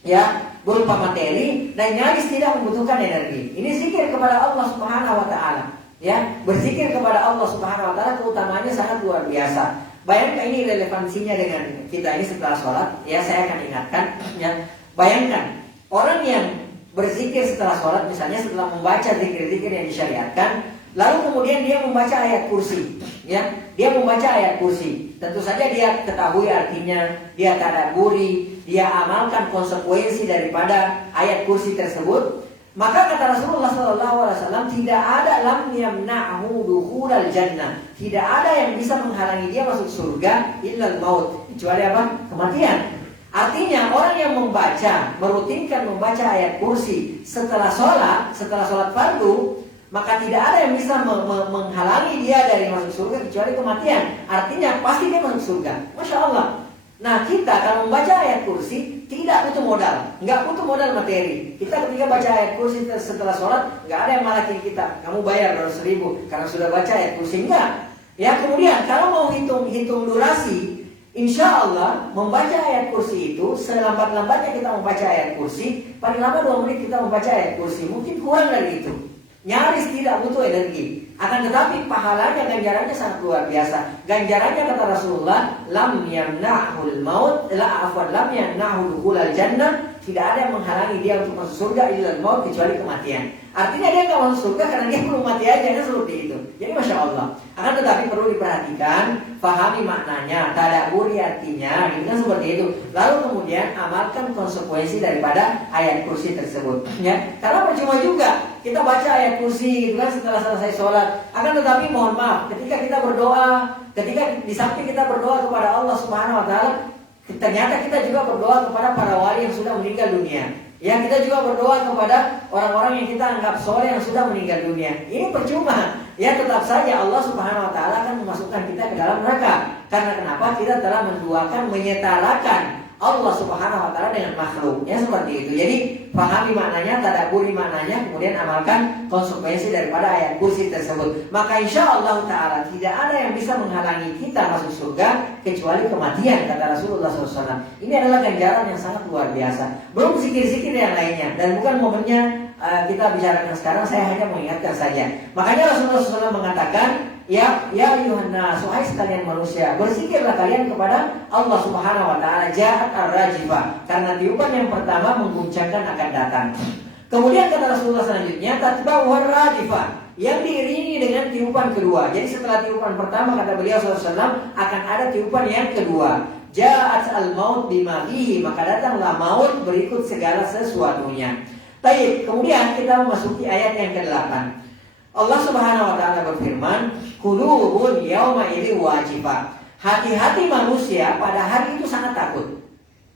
ya, berupa materi, dan nyaris tidak membutuhkan energi. Ini zikir kepada Allah Subhanahu wa taala, ya. Berzikir kepada Allah Subhanahu wa taala keutamaannya sangat luar biasa. Bayangkan ini relevansinya dengan kita ini setelah sholat, ya, saya akan ingatkan, ya. Bayangkan orang yang berzikir setelah sholat, misalnya setelah membaca zikir-zikir yang disyariatkan, lalu kemudian dia membaca ayat kursi, ya, dia membaca ayat kursi. Tentu saja dia ketahui artinya, dia tadabburi, dia amalkan konsekuensi daripada ayat kursi tersebut. Maka kata Rasulullah SAW, tidak ada lam yamna'hu dukhulal jannah, tidak ada yang bisa menghalangi dia masuk surga illal maut, kecuali apa? Kematian. Artinya orang yang merutinkan membaca ayat kursi setelah sholat fardu, maka tidak ada yang bisa menghalangi dia dari masuk surga kecuali kematian. Artinya pasti dia masuk surga. Masya Allah. Nah kita kalau membaca ayat kursi tidak butuh modal, nggak butuh modal materi. Kita ketika baca ayat kursi setelah sholat, nggak ada yang malakin kita, kamu bayar 200.000 karena sudah baca ayat kursi, enggak. Ya kemudian kalau mau hitung durasi, insya Allah membaca ayat kursi itu selambat-lambatnya kita membaca ayat kursi, paling lama 2 menit kita membaca ayat kursi, mungkin kurang dari itu. Nyaris tidak butuh energi. Akan tetapi pahalanya, ganjarannya sangat luar biasa. Ganjarannya kata Rasulullah, lam yamna'hul maut, lam yamna'hu dukhulal jannah. Tidak ada yang menghalangi dia untuk masuk surga illal maut kecuali kematian. Artinya dia nggak masuk surga karena dia belum mati aja, kan seperti itu. Jadi Masya Allah. Akan tetapi perlu diperhatikan, pahami maknanya, tadabburi artinya, gitu kan seperti itu. Lalu kemudian amalkan konsekuensi daripada ayat kursi tersebut. Ya, karena percuma juga kita baca ayat kursi, gitu kan setelah selesai sholat. Akan tetapi mohon maaf, ketika kita berdoa, ketika di samping kita berdoa kepada Allah Subhanahu Wa Taala, ternyata kita juga berdoa kepada para wali yang sudah meninggal dunia. Ya, kita juga berdoa kepada orang-orang yang kita anggap soleh yang sudah meninggal dunia. Ini percuma. Ya, tetap saja Allah Subhanahu Wa Taala akan memasukkan kita ke dalam neraka. Karena kenapa? Kita telah menduakan, menyetarakan Allah Subhanahu Wa Taala dengan makhluk. Ya, seperti itu. Jadi pahami maknanya, tadabburi maknanya, kemudian amalkan konsekuensi daripada ayat kursi tersebut. Maka insya Allah Taala tidak ada yang bisa menghalangi kita masuk surga kecuali kematian, kata Rasulullah SAW. Ini adalah ganjaran yang sangat luar biasa. Belum zikir-zikir yang lainnya, dan bukan momennya kita bicarakan sekarang. Saya hanya mengingatkan saja. Makanya Rasulullah SAW mengatakan, Ya ayuhan nas, wahai sekalian manusia, berzikirlah kalian kepada Allah Subhanahu Wa Taala. Ja'at ar-rajifah, karena tiupan yang pertama mengguncangkan akan datang. Kemudian kata Rasulullah selanjutnya, tatba'u ar-rajifah, yang diiringi dengan tiupan kedua. Jadi setelah tiupan pertama, kata beliau SAW, akan ada tiupan yang kedua. Ja'at al-maut bima fihi, maka datanglah maut berikut segala sesuatunya. Baik, kemudian kita memasuki ayat yang ke-8. Allah Subhanahu Wa Taala berfirman, qulubun yauma idzi wajifah. Hati-hati manusia pada hari itu sangat takut.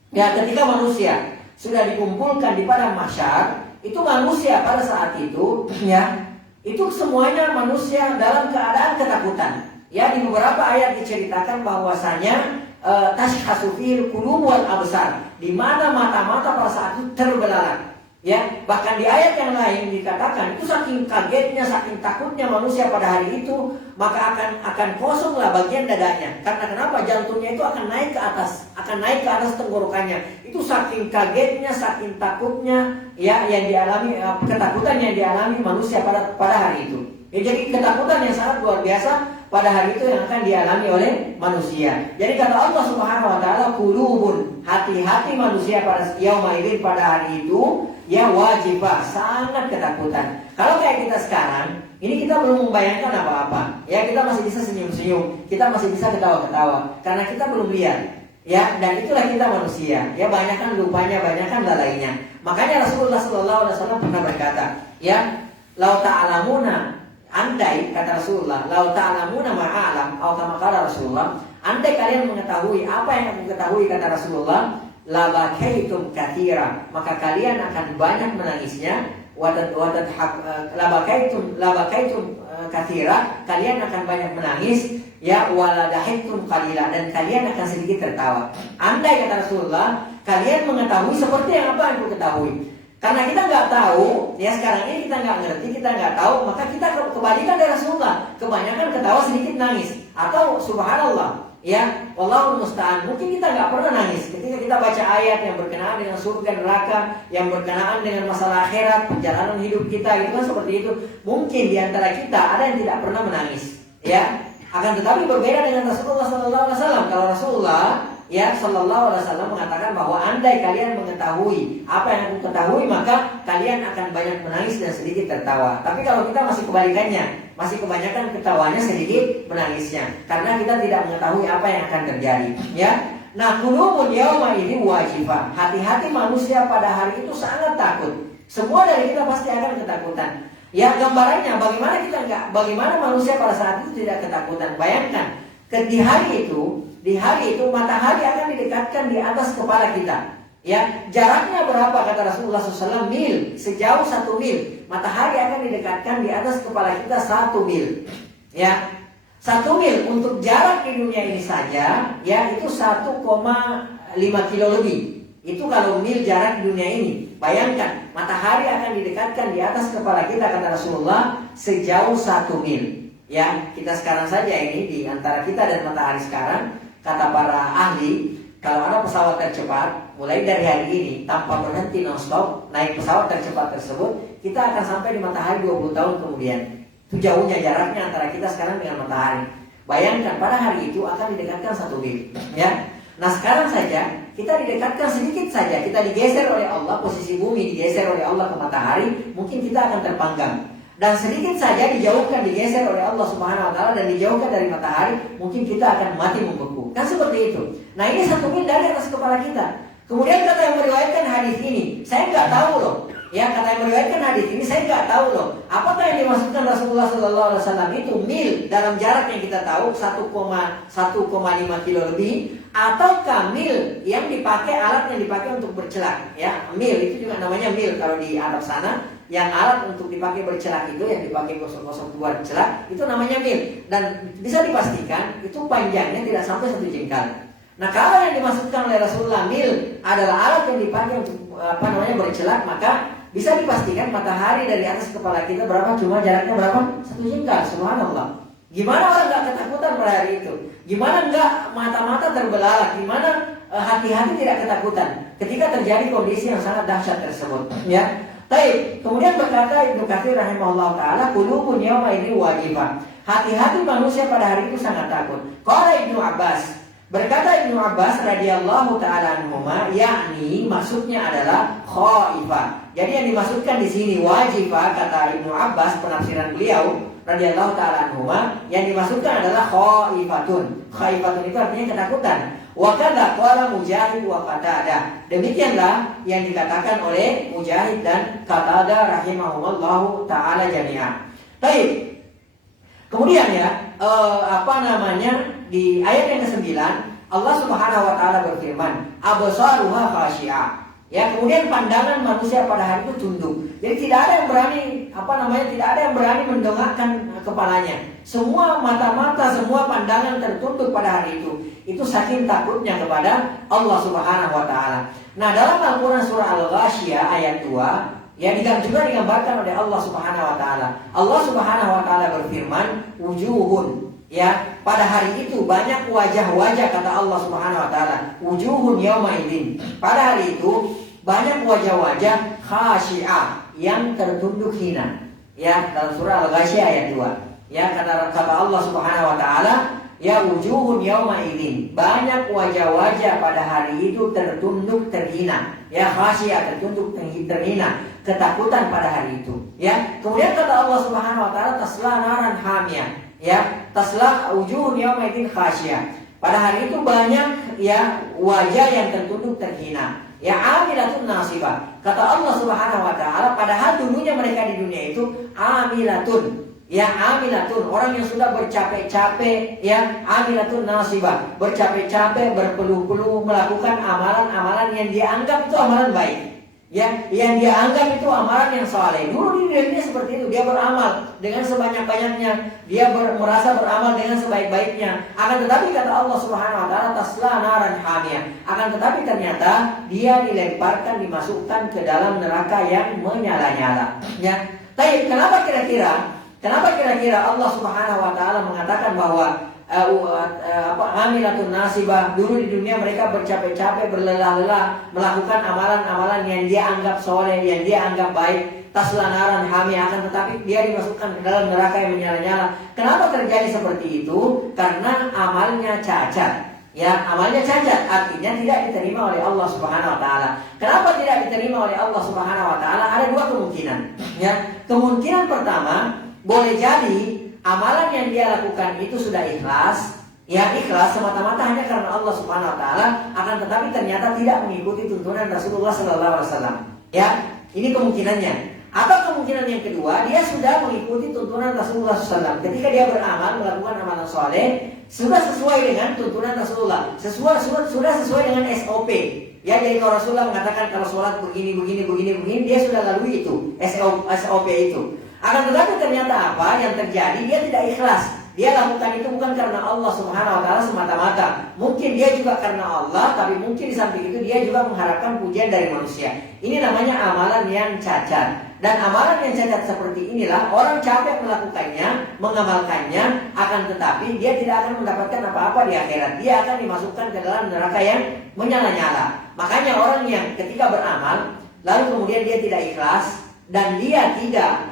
Ya, ketika manusia sudah dikumpulkan di padang mahsyar, itu manusia pada saat itu, ya, itu semuanya manusia dalam keadaan ketakutan. Ya, di beberapa ayat diceritakan bahwasanya tashkhasu fil qulub wal absar, di mana mata-mata pada saat itu terbelalak. Ya, bahkan di ayat yang lain dikatakan itu saking kagetnya, saking takutnya manusia pada hari itu, maka akan kosonglah bagian dadanya. Karena kenapa? Jantungnya itu akan naik ke atas tenggorokannya. Itu saking kagetnya, saking takutnya, ya, yang dialami, ketakutan yang dialami manusia pada hari itu. Ya, jadi ketakutan yang sangat luar biasa pada hari itu yang akan dialami oleh manusia. Jadi kata Allah Subhanahu Wa Taala, qulubun, hati-hati manusia pada yauma idzin, pada hari itu, ya wajibah, sangat ketakutan. Kalau kayak kita sekarang, ini kita belum membayangkan apa-apa. Ya, kita masih bisa senyum-senyum, kita masih bisa ketawa-ketawa, karena kita belum lihat. Ya, dan itulah kita manusia. Ya, banyakkan lupanya, banyakkan lalainya. Makanya Rasulullah SAW pernah berkata, ya, lau ta'alamuna, andai, kata Rasulullah, lau ta'alamuna ma'alam, atau kama qala Rasulullah, andai kalian mengetahui apa yang aku ketahui, kata Rasulullah, labakaitum katsira, maka kalian akan banyak menangisnya. Labakaitum katsira, kalian akan banyak menangis. Ya, waladahaitum qalila, dan kalian akan sedikit tertawa. Andai, kata Rasulullah, kalian mengetahui seperti yang apa yang aku ketahui. Karena kita nggak tahu, ya sekarang ini kita nggak ngerti, kita nggak tahu, maka kita kebalikan dari Rasulullah. Kebanyakan ketawa, sedikit nangis. Atau subhanallah, ya, wallahul musta'an, mungkin kita nggak pernah nangis ketika kita baca ayat yang berkenaan dengan surga neraka, yang berkenaan dengan masalah akhirat, perjalanan hidup kita, itu kan seperti itu. Mungkin di antara kita ada yang tidak pernah menangis, ya. Akan tetapi berbeda dengan Rasulullah SAW. Kalau Rasulullah, ya, Sallallahu Alaihi Wasallam mengatakan bahwa andai kalian mengetahui apa yang aku ketahui, maka kalian akan banyak menangis dan sedikit tertawa. Tapi kalau kita masih kebalikannya, masih kebanyakan ketawanya, sedikit menangisnya, karena kita tidak mengetahui apa yang akan terjadi. Ya, nah, qulubun yauma ini wajifah. Hati-hati manusia pada hari itu sangat takut. Semua dari kita pasti akan ketakutan. Ya, gambarannya bagaimana manusia pada saat itu tidak ketakutan. Bayangkan, di hari itu matahari akan didekatkan di atas kepala kita. Ya, jaraknya berapa kata Rasulullah SAW? Mil, sejauh 1 mil. Matahari akan didekatkan di atas kepala kita 1 mil. Ya, 1 mil untuk jarak di dunia ini saja, ya itu 1,5 kilo lebih. Itu kalau mil jarak di dunia ini. Bayangkan, matahari akan didekatkan di atas kepala kita kata Rasulullah sejauh 1 mil. Ya, kita sekarang saja ini di antara kita dan matahari sekarang, kata para ahli, kalau ada pesawat tercepat, mulai dari hari ini tanpa berhenti non-stop naik pesawat tercepat tersebut, kita akan sampai di matahari 20 tahun kemudian. Itu jauhnya jaraknya antara kita sekarang dengan matahari. Bayangkan pada hari itu akan didekatkan 1 mil. Ya. Nah sekarang saja kita didekatkan sedikit saja, kita digeser oleh Allah, posisi bumi digeser oleh Allah ke matahari, mungkin kita akan terpanggang. Dan sedikit saja dijauhkan, digeser oleh Allah Subhanahu wa Ta'ala dan dijauhkan dari matahari, mungkin kita akan mati membeku. Kan seperti itu. Nah ini 1 mil dari atas kepala kita. Kemudian kata yang meriwayatkan hadis ini, saya nggak tahu loh. Ya, kata yang meriwayatkan hadis ini, saya nggak tahu loh. Apakah yang dimaksudkan Rasulullah SAW itu mil dalam jarak yang kita tahu 1,5 kilo lebih, ataukah mil yang dipakai, alat yang dipakai untuk bercelak? Ya, mil itu juga namanya mil kalau di Arab sana. Yang alat untuk dipakai bercelak itu, yang dipakai gosok-gosok buat celak, itu namanya mil. Dan bisa dipastikan itu panjangnya tidak sampai 1 jengkal. Nah kalau yang dimaksudkan oleh Rasulullah mil adalah alat yang dipakai untuk bercelak, maka bisa dipastikan matahari dari atas kepala kita berapa, cuma jaraknya berapa? 1 jengkal. Subhanallah. Gimana orang nggak ketakutan pada hari itu? Gimana nggak mata-mata terbelalak? Gimana hati-hati tidak ketakutan ketika terjadi kondisi yang sangat dahsyat tersebut? Ya. Baik, kemudian berkata Ibnu Katsir rahimahullah taala, qulubun yauma idzin wajibah. Hati-hati manusia pada hari itu sangat takut. Qala Ibnu Abbas, berkata Ibnu Abbas radhiyallahu taala anhuma, yakni maksudnya adalah khaifah. Jadi yang dimaksudkan di sini wajibah, kata Ibnu Abbas penafsiran beliau radhiyallahu taala anhuma, yang dimaksudkan adalah khaifatun. Khaifatun itu artinya ketakutan. Wa kadza qala Mujahid wa Qatadah. Demikianlah yang dikatakan oleh Mujahid dan Qatadah rahimahumullahu taala jami'an. Baik. Kemudian ya, di ayat yang ke-9 Allah Subhanahu wa taala berfirman, "Absaruha khashi'ah." Ya, kemudian pandangan manusia pada hari itu tunduk. Jadi tidak ada yang berani tidak ada yang berani mendongakkan kepalanya. Semua mata-mata, semua pandangan tertunduk pada hari itu. Itu saking takutnya kepada Allah Subhanahu wa taala. Nah, dalam Al-Qur'an surah Al-Ghasyiyah ayat 2, ya juga digambarkan oleh Allah Subhanahu wa taala. Allah Subhanahu wa taala berfirman, "Wujuhun." Ya, pada hari itu banyak wajah-wajah kata Allah Subhanahu wa taala. Wujuhun yauma idzin. Pada hari itu banyak wajah-wajah khasyi'ah yang tertunduk hina. Ya, dalam surah Al-Ghasyiyah ayat 2. Ya, kata Allah Subhanahu wa taala, ya wujuhun yauma idzin. Banyak wajah-wajah pada hari itu tertunduk terhina. Ya, khasyi'ah tertunduk terhina, ketakutan pada hari itu. Ya, kemudian kata Allah Subhanahu wa taala, tasla naran hamiyah. Ya, taslah wujuhun yauma idzin khasyiyah. Pada hari itu banyak ya wajah yang tertunduk terhina. Ya, amilatun nasibah. Kata Allah Subhanahu wa taala, padahal dulunya mereka di dunia itu amilatun. Ya, amilatun, orang yang sudah bercapek-capek, ya, amilatun nasibah, bercapek-capek, berpeluh-peluh melakukan amalan-amalan yang dianggap itu amalan baik. Ya, yang dia anggap itu amalan yang saleh. Dulu di dunia seperti itu, dia beramal dengan sebanyak-banyaknya, dia merasa beramal dengan sebaik-baiknya. Akan tetapi kata Allah Subhanahu wa taala, tasla naran hamiyah. Akan tetapi ternyata dia dilemparkan, dimasukkan ke dalam neraka yang menyala-nyala. Ya. Tapi kenapa kira-kira Allah Subhanahu wa taala mengatakan bahwa amilatun nasibah, dulu di dunia mereka bercapek-capek, berlelah-lelah melakukan amalan-amalan yang dia anggap soleh, yang dia anggap baik, taslanaran hami, akan tetapi dia dimasukkan ke dalam neraka yang menyala-nyala. Kenapa terjadi seperti itu? Karena amalnya cacat. Ya, amalnya cacat, artinya tidak diterima oleh Allah Subhanahu wa taala. Kenapa tidak diterima oleh Allah Subhanahu wa taala? Ada dua kemungkinan. Ya, kemungkinan pertama, boleh jadi amalan yang dia lakukan itu sudah ikhlas, ya ikhlas semata-mata hanya karena Allah Subhanahu wa taala, akan tetapi ternyata tidak mengikuti tuntunan Rasulullah sallallahu alaihi wasallam. Ya, ini kemungkinannya. Atau kemungkinan yang kedua, dia sudah mengikuti tuntunan Rasulullah SAW. Ketika dia beramal, melakukan amalan soleh, sudah sesuai dengan tuntunan Rasulullah, sudah sesuai dengan SOP. Ya, jadi kalau Rasulullah mengatakan kalau sholat begini, dia sudah lalui itu SOP itu. Akan tetapi ternyata apa yang terjadi? Dia tidak ikhlas. Dia lakukan itu bukan karena Allah Subhanahu wa taala semata-mata. Mungkin dia juga karena Allah, tapi mungkin di samping itu dia juga mengharapkan pujian dari manusia. Ini namanya amalan yang cacat. Dan amalan yang cacat seperti inilah orang capek melakukannya, mengamalkannya, akan tetapi dia tidak akan mendapatkan apa-apa di akhirat. Dia akan dimasukkan ke dalam neraka yang menyala-nyala. Makanya orang yang ketika beramal lalu kemudian dia tidak ikhlas dan dia tidak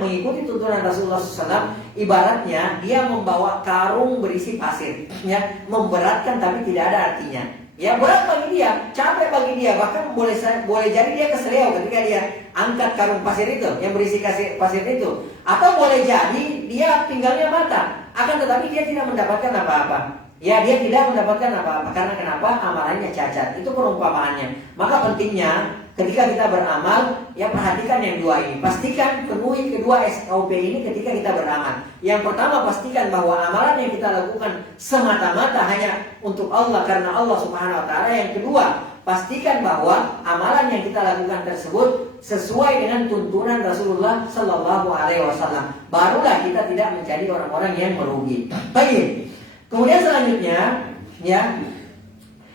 mengikuti tuntunan Rasulullah SAW, ibaratnya dia membawa karung berisi pasir, ya, memberatkan tapi tidak ada artinya. Ya, berat bagi dia, capek bagi dia, bahkan boleh jadi dia keseleo ketika dia angkat karung pasir itu yang berisi pasir itu, atau boleh jadi dia pinggangnya patah, akan tetapi dia tidak mendapatkan apa-apa. Ya, dia tidak mendapatkan apa-apa karena kenapa? Amalannya cacat. Itu perumpamaannya. Maka pentingnya ketika kita beramal, ya perhatikan yang dua ini. Pastikan penuhi kedua SOP ini ketika kita beramal. Yang pertama, pastikan bahwa amalan yang kita lakukan semata-mata hanya untuk Allah karena Allah Subhanahu wa taala. Yang kedua, pastikan bahwa amalan yang kita lakukan tersebut sesuai dengan tuntunan Rasulullah Sallallahu Alaihi Wasallam. Barulah kita tidak menjadi orang-orang yang merugi. Baik. Kemudian selanjutnya, ya,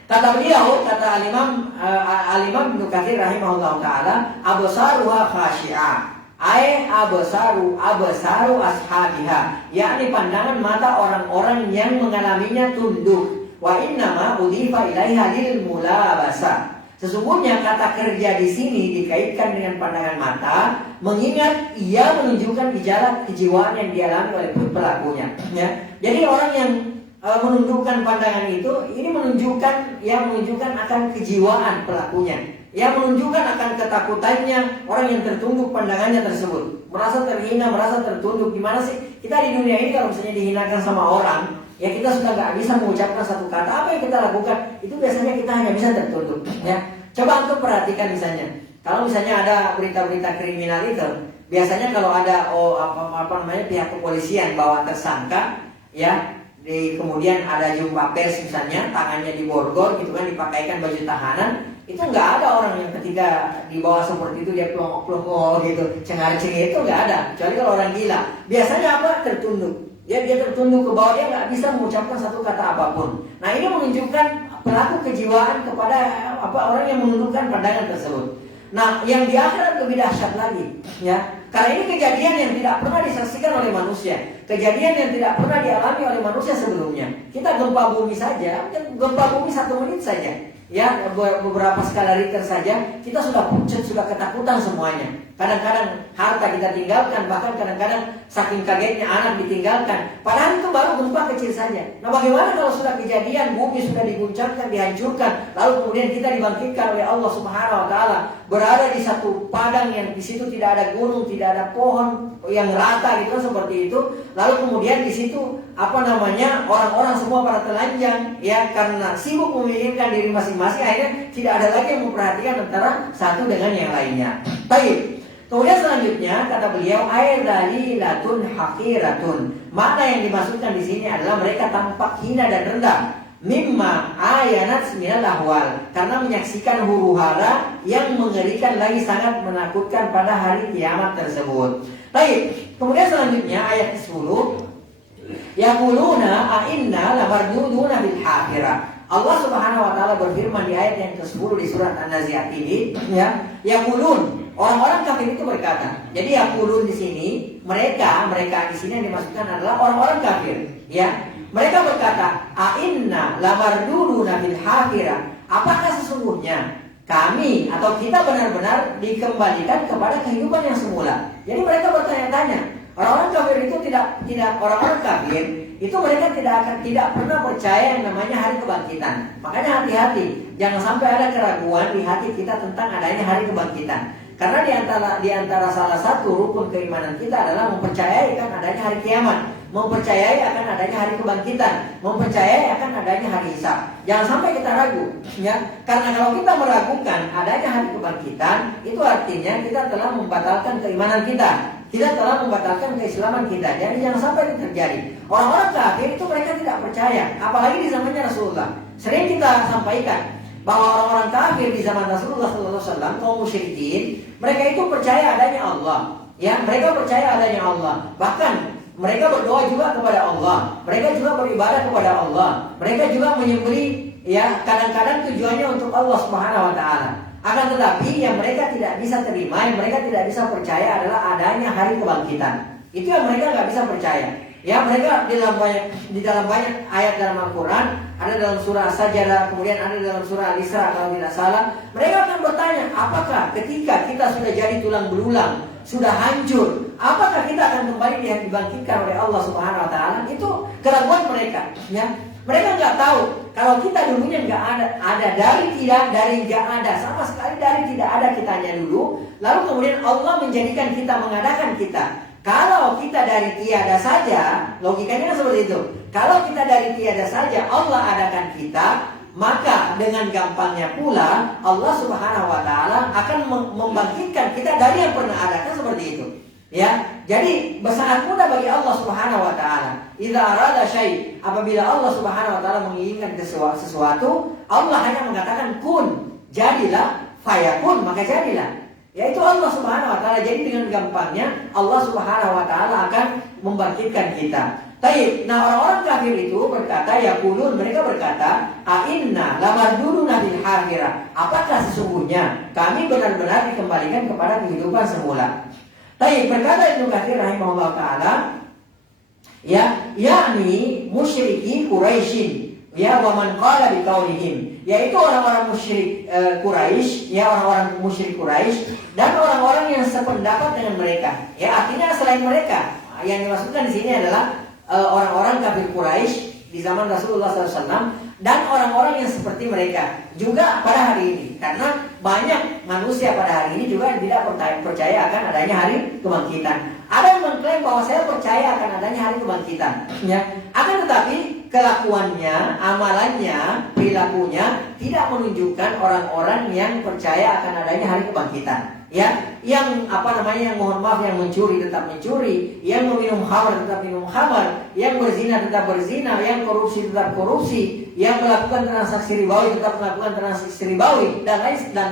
kata beliau, kata Al-Imam Ibnu Katsir rahimahullah taala, absaruha khashi'a, ay absaru ashabiha, yakni pandangan mata orang-orang yang mengalaminya tunduk. Wa innama udhifa ilaiha lil mulabasa. Sesungguhnya kata kerja di sini dikaitkan dengan pandangan mata, mengingat ia menunjukkan gejala kejiwaan yang dialami oleh pelakunya. Ya. Jadi orang yang menundukkan pandangan itu, ini menunjukkan akan kejiwaan pelakunya, yang menunjukkan akan ketakutannya orang yang tertunduk pandangannya tersebut, merasa terhina, merasa tertunduk. Gimana sih kita di dunia ini kalau misalnya dihinakan sama orang, ya kita sudah nggak bisa mengucapkan satu kata, apa yang kita lakukan itu biasanya kita hanya bisa tertunduk. Ya, coba untuk perhatikan misalnya, kalau misalnya ada berita-berita kriminal itu, biasanya kalau ada pihak kepolisian bawa tersangka, ya. Kemudian ada jumpa pers misalnya, tangannya diborgol gitu kan, dipakaikan baju tahanan, itu nggak ada orang yang ketika dibawa seperti itu dia plong-plong gitu, cengar-cengir, itu nggak ada. Kecuali kalau orang gila, biasanya apa? Tertunduk. Dia tertunduk ke bawah, dia nggak bisa mengucapkan satu kata apapun. Nah, ini menunjukkan pelaku kejiwaan kepada orang yang menundukkan pandangan tersebut. Nah, yang di akhirat lebih dahsyat lagi, ya. Karena ini kejadian yang tidak pernah disaksikan oleh manusia, kejadian yang tidak pernah dialami oleh manusia sebelumnya. Kita gempa bumi saja, gempa bumi 1 menit saja, ya, beberapa skala Richter saja, kita sudah pucat, sudah ketakutan semuanya. Kadang-kadang harta kita tinggalkan, bahkan kadang-kadang saking kagetnya anak ditinggalkan. Padahal itu baru gempa kecil saja. Nah, bagaimana kalau sudah kejadian, bumi sudah diguncangkan, dihancurkan, lalu kemudian kita dibangkitkan oleh Allah Subhanahu wa taala, berada di satu padang yang di situ tidak ada gunung, tidak ada pohon yang rata gitu seperti itu. Lalu kemudian di situ orang-orang semua para telanjang, ya, karena sibuk memikirkan diri masing-masing, akhirnya tidak ada lagi yang memperhatikan antara satu dengan yang lainnya. Baik. Kemudian selanjutnya kata beliau, air dalilatun haqiratun. Makna yang dimaksudkan di sini adalah mereka tampak hina dan rendah. Mimma ayanat minal ahwal, karena menyaksikan huru-hara yang mengerikan lagi sangat menakutkan pada hari kiamat tersebut. Baik, kemudian selanjutnya ayat ke-10, yaquluna a inna lamarduduna bil akhirah. Allah Subhanahu wa taala berfirman di ayat yang ke-10 di surat An-Nazi'at ini, ya, yaqulun, orang-orang kafir itu berkata. Jadi yaqulun di sini, mereka di sini yang dimaksudkan adalah orang-orang kafir, ya. Mereka berkata, a inna lamarduduna bil akhirah. Apakah sesungguhnya kami atau kita benar-benar dikembalikan kepada kehidupan yang semula? Jadi mereka bertanya-tanya. Orang-orang kafir itu tidak orang-orang kafir itu mereka tidak pernah percaya yang namanya hari kebangkitan. Makanya hati-hati, jangan sampai ada keraguan di hati kita tentang adanya hari kebangkitan. Karena di antara salah satu rukun keimanan kita adalah mempercayai kan adanya hari kiamat. mempercayai akan adanya hari kebangkitan, mempercayai akan adanya hari hisab. Jangan sampai kita ragu, ya. Karena kalau kita meragukan adanya hari kebangkitan, itu artinya kita telah membatalkan keimanan kita. Kita telah membatalkan keislaman kita. Jadi jangan sampai itu terjadi. Orang-orang kafir itu mereka tidak percaya, apalagi di zamannya Rasulullah. Sering kita sampaikan bahwa orang-orang kafir di zaman Rasulullah SAW, kaum musyrikin, mereka itu percaya adanya Allah. Ya, mereka percaya adanya Allah. Bahkan mereka berdoa juga kepada Allah. Mereka juga beribadah kepada Allah. Mereka juga menyembelih, ya, kadang-kadang tujuannya untuk Allah Subhanahu wa taala. Akan tetapi yang mereka tidak bisa terima, yang mereka tidak bisa percaya adalah adanya hari kebangkitan. Itu yang mereka nggak bisa percaya. Ya, mereka di dalam banyak ayat dalam Al-Quran, ada dalam surah As-Sajdah, kemudian ada dalam surah Al-Isra kalau tidak salah. Mereka akan bertanya, apakah ketika kita sudah jadi tulang belulang, sudah hancur, apakah kita akan kembali dibangkitkan oleh Allah Subhanahu wa taala? Itu keraguan mereka, ya. Mereka nggak tahu kalau kita dulunya nggak ada dari nggak ada, sama sekali dari tidak ada kitanya dulu. Lalu kemudian Allah menjadikan kita, mengadakan kita. Kalau kita dari tiada saja, logikanya kan seperti itu. Kalau kita dari tiada saja Allah adakan kita, maka dengan gampangnya pula Allah Subhanahu wa taala akan membangkitkan kita dari yang pernah ada, kan seperti itu. Ya, jadi sangat mudah bagi Allah Subhanahu wa taala. Idza arada syai', apabila Allah Subhanahu wa taala menginginkan sesuatu, Allah hanya mengatakan kun, jadilah, fayakun, maka jadilah. Yaitu Allah Subhanahu wa taala. Jadi dengan gampangnya Allah Subhanahu wa taala akan membangkitkan kita. Baik, nah orang-orang kafir itu berkata, yaqulun, mereka berkata, a'inna lamarduduna fil akhirah. Apakah sesungguhnya kami benar-benar dikembalikan kepada kehidupan semula? Baik, berkata Ibnu Katsir rahimahullah taala, ya, yakni musyriki Quraisyin, ya, wa man qala bi qaulihim, yaitu orang-orang musyrik Quraisy, ya, orang-orang musyrik Quraisy dan orang-orang yang sependapat dengan mereka. Ya, artinya selain mereka. Yang dimaksudkan di sini adalah orang-orang kafir Quraisy di zaman Rasulullah SAW dan orang-orang yang seperti mereka juga pada hari ini. Karena banyak manusia pada hari ini juga tidak percaya akan adanya hari kebangkitan. Ada yang mengklaim bahwa saya percaya akan adanya hari kebangkitan, ya. Akan tetapi kelakuannya, amalannya, perilakunya tidak menunjukkan orang-orang yang percaya akan adanya hari kebangkitan. Ya, yang yang mohon maaf, yang mencuri tetap mencuri, yang meminum khamar tetap minum khamar, yang berzina tetap berzina, yang korupsi tetap korupsi, yang melakukan transaksi ribawi tetap melakukan transaksi ribawi, dan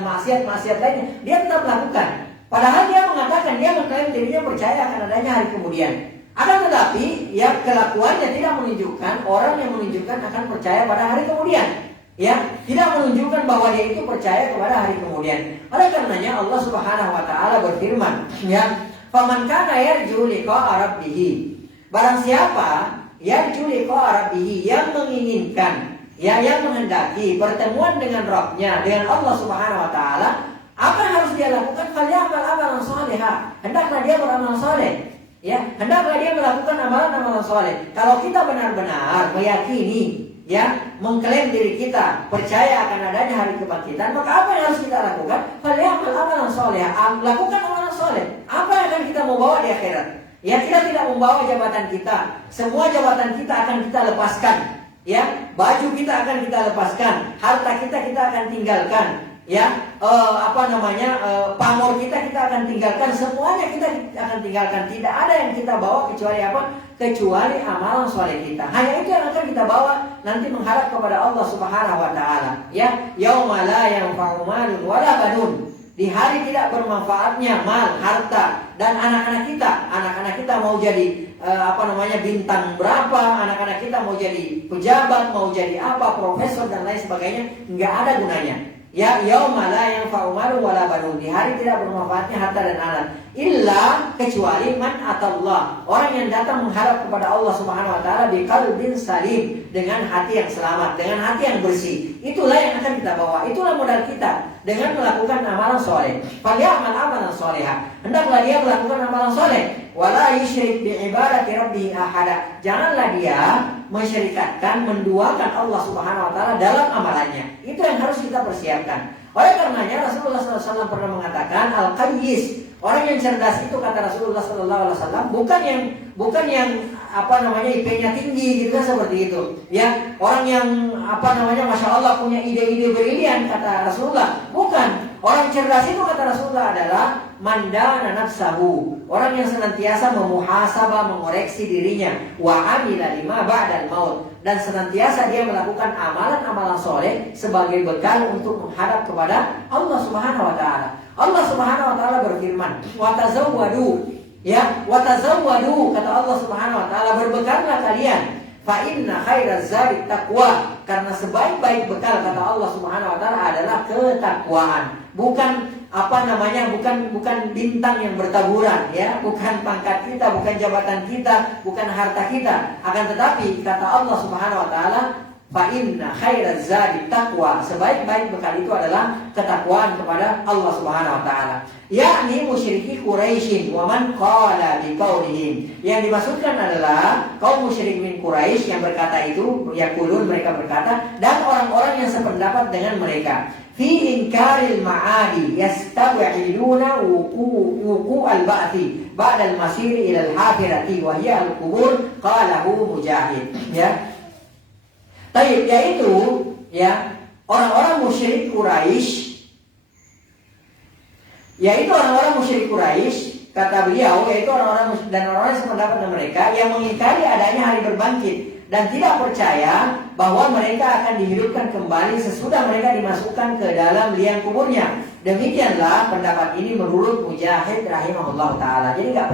maksiat lainnya dia tetap melakukan. Padahal dia mengatakan, dia mengklaim dirinya percaya akan adanya hari kemudian. Akan tetapi, ya, kelakuannya tidak menunjukkan orang yang menunjukkan akan percaya pada hari kemudian. Ya, tidak menunjukkan bahwa dia itu percaya kepada hari kemudian. Oleh karenanya Allah Subhanahu wa taala berfirman, ya, faman kana yarju liqa'a rabbih. Barang siapa yarju liqa'a rabbih, yang menginginkan, ya, yang menghendaki pertemuan dengan Rabb-nya, dengan Allah Subhanahu wa taala, apa yang harus dia lakukan? Falyamal amalan shaliha. Hendaklah dia beramal saleh. Ya, hendaklah dia melakukan amalan-amalan saleh. Kalau kita benar-benar meyakini, ya, mengklaim diri kita percaya akan adanya hari kebangkitan, maka apa yang harus kita lakukan? Falyamal amalan saleh. Lakukan amalan saleh. Apa yang akan kita mau bawa di akhirat? Ya, kita tidak membawa jabatan kita. Semua jabatan kita akan kita lepaskan. Ya, baju kita akan kita lepaskan, harta kita akan tinggalkan. Ya, pamor kita akan tinggalkan, semuanya kita akan tinggalkan. Tidak ada yang kita bawa kecuali apa? Kecuali amalan soleh kita. Hanya itu yang akan kita bawa nanti menghadap kepada Allah Subhanahu wa taala. Ya, yauma la yanfa'u malun wala banun. Di hari tidak bermanfaatnya mal, harta, dan anak-anak kita. Anak-anak kita mau jadi bintang berapa, anak-anak kita mau jadi pejabat, mau jadi apa, profesor dan lain sebagainya, enggak ada gunanya. Ya, yauma la yanfa'u malun wala banun. Di hari tidak bermanfaatnya harta dan anak, illa, kecuali man atallah, orang yang datang menghadap kepada Allah Subhanahu wa taala biqalbin salim, dengan hati yang selamat, dengan hati yang bersih. Itulah yang akan kita bawa, itulah modal kita dengan melakukan amalan soleh. Falyamal amalan solehah. Hendaklah dia melakukan amalan soleh. Wala yusyrik bi ibadati rabbih ahada. Janganlah dia mensyirikatkan, menduakan Allah Subhanahu wa taala dalam amalannya. Itu yang harus kita persiapkan. Oleh karenanya Rasulullah SAW pernah mengatakan, al-qayyis, orang yang cerdas itu, kata Rasulullah SAW, bukan yang IP-nya tinggi gitu kan, seperti itu. Ya, orang yang Masya Allah punya ide-ide brilian kata Rasulullah. Bukan. Orang cerdas itu kata Rasulullah adalah mandana nafsahu, orang yang senantiasa memuhasabah, mengoreksi dirinya, wa amila lima ba'dal maut, dan senantiasa dia melakukan amalan-amalan soleh sebagai bekal untuk menghadap kepada Allah Subhanahu wa taala. Allah Subhanahu wa taala berfirman, "Wa tazawwadu." Ya, "Wa tazawwadu," kata Allah Subhanahu wa taala, berbekallah kalian. Fa inna khairaz zadi taqwa, karena sebaik-baik bekal kata Allah Subhanahu wa taala adalah ketakwaan. Bukan bukan bintang yang bertaburan, ya, bukan pangkat kita, bukan jabatan kita, bukan harta kita. Akan tetapi kata Allah Subhanahu wa taala, fa inna khairaz zadi taqwa, sebaik-baik bekal itu adalah ketakwaan kepada Allah Subhanahu wa taala. Yakni musyriki Quraisy wa man qala biqaulihim. Yang dimaksudkan adalah kaum musyrikin Quraisy yang berkata itu, yaqulun, mereka berkata, dan orang-orang yang sependapat dengan mereka. Fi inkaril ma'adi yastab'iduna wuqu al-ba'thi ba'da al-masiri ila al-hafirati wa hiya al-qubur, qalahu Mujahid. Ya. Baik, yaitu ya orang-orang musyrik Quraisy, kata beliau, yaitu orang-orang yang sependapat dengan mereka yang mengingkari adanya hari berbangkit dan tidak percaya bahwa mereka akan dihidupkan kembali sesudah mereka dimasukkan ke dalam liang kuburnya. Demikianlah pendapat ini menurut Mujahid rahimahullah taala. Jadi nggak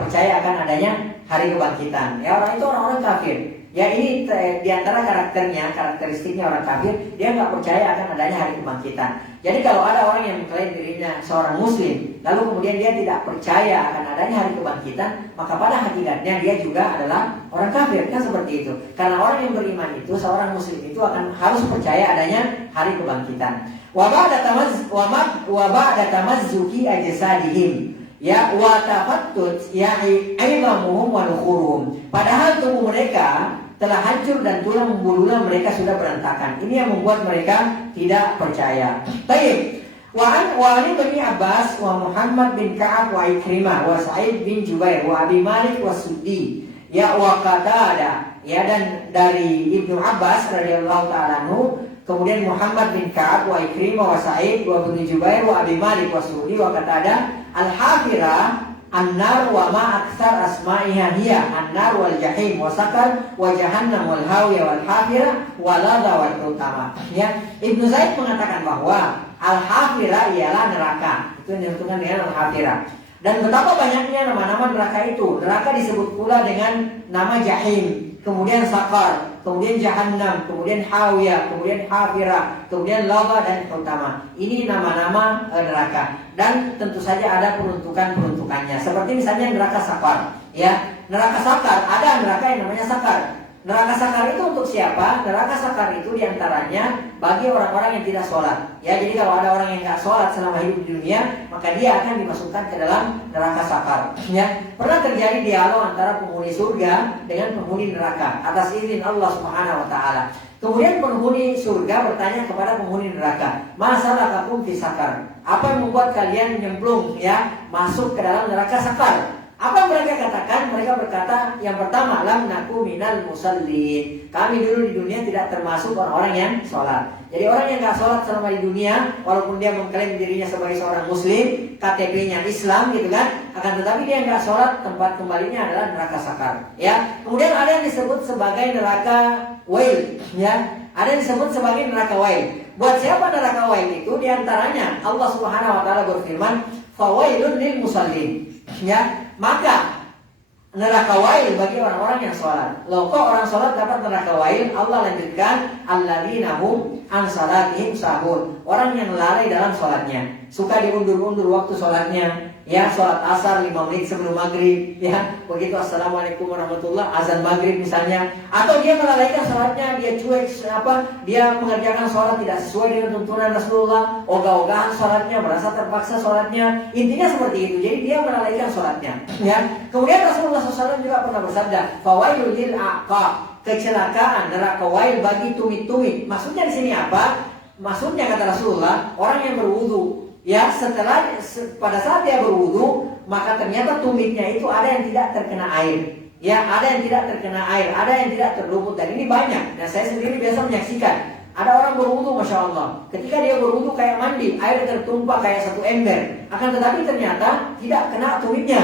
percaya akan adanya hari kebangkitan. Ya, orang itu orang-orang kafir. Ya, ini diantara karakteristiknya orang kafir, dia nggak percaya akan adanya hari kebangkitan. Jadi kalau ada orang yang mengklaim dirinya seorang muslim, lalu kemudian dia tidak percaya akan adanya hari kebangkitan, maka pada hakikatnya dia juga adalah orang kafir, kan seperti itu. Karena orang yang beriman itu, seorang muslim itu akan harus percaya adanya hari kebangkitan. Wa ba'da tamazzuki ajsadihim, ya, wa tafattut ya aimamuhum wa nukhuruhum. Padahal tubuh mereka telah hancur dan tulang belulang mereka sudah berantakan. Ini yang membuat mereka tidak percaya. Baik. Wa Ali bin Abbas wa Muhammad bin Ka'ab wa Ikrimah wa Sa'id bin Jubair wa Abi Malik wa Suddi, ya, wa Qatadah, ya, dan dari Ibnu Abbas radhiyallahu ta'ala anhu, kemudian Muhammad bin Ka'ab wa Ikrimah wa Sa'id wa Ibnu Jubair wa Abi Malik wa Suddi wa Qatadah, al-hafirah an-nar wa ma aktsar asma'iha hiya an-nar wal jahim wa sakar wa jahannam wal hawiyah wal hafirah wa ladha wal utama. Ya, Ibnu Zaid mengatakan bahwa al-hafirah ialah neraka. Itu yang dimaksudkan dengan al-hafirah. Dan betapa banyaknya nama-nama neraka itu. Neraka disebut pula dengan nama jahim, kemudian sakar, kemudian jahannam, kemudian hawiyah, kemudian hafirah, kemudian ladha dan utama. Ini nama-nama neraka. Dan tentu saja ada peruntukannya. Seperti misalnya neraka sakar, ya. Neraka sakar, ada neraka yang namanya sakar. Neraka sakar itu untuk siapa? Neraka sakar itu diantaranya bagi orang-orang yang tidak sholat. Ya, jadi kalau ada orang yang nggak sholat selama hidup di dunia, maka dia akan dimasukkan ke dalam neraka sakar. Ya, pernah terjadi dialog antara penghuni surga dengan penghuni neraka atas izin Allah Subhanahu Wa Taala. Kemudian penghuni surga bertanya kepada penghuni neraka, "Masalakakum fi sakar?" Apa yang membuat kalian nyemplung, ya, masuk ke dalam neraka sakar? Apa mereka katakan? Mereka berkata, yang pertama, lam naku minal musallin. Kami dulu di dunia tidak termasuk orang-orang yang sholat. Jadi orang yang nggak sholat selama di dunia, walaupun dia mengklaim dirinya sebagai seorang muslim, KTP-nya Islam gitu kan, akan tetapi dia nggak sholat, tempat kembalinya adalah neraka sakar. Ya, kemudian ada yang disebut sebagai neraka wail, ya, ada yang disebut sebagai neraka wail. Buat siapa neraka wail itu? Diantaranya Allah Subhanahu Wa Taala berfirman, fawailun lil musallin. Ya, maka neraka wail bagi orang-orang yang sholat. Loh, kok orang sholat dapat neraka wail? Allah lanjutkan, alladzina hum an salatihim sahun. Orang yang lalai dalam sholatnya, suka diundur-undur waktu sholatnya. Ya, sholat asar 5 menit sebelum maghrib, ya, begitu assalamualaikum warahmatullah, azan maghrib misalnya. Atau dia melalaikan sholatnya, dia cuek, dia mengerjakan sholat tidak sesuai dengan tuntunan Rasulullah, ogah-ogahan sholatnya, merasa terpaksa sholatnya. Intinya seperti itu. Jadi dia melalaikan sholatnya, ya. Kemudian Rasulullah SAW juga pernah bersabda, fawailul lil aqab, kecelakaan neraka wail bagi tumit-tumit. Maksudnya di sini apa? Maksudnya kata Rasulullah, orang yang berwudu, ya, pada saat dia berwudu, maka ternyata tumitnya itu ada yang tidak terkena air. Ya, ada yang tidak terkena air, ada yang tidak terluput, dan ini banyak. Dan saya sendiri biasa menyaksikan. Ada orang berwudu, Masya Allah. Ketika dia berwudu kayak mandi, air tertumpah kayak satu ember. Akan tetapi ternyata tidak kena tumitnya.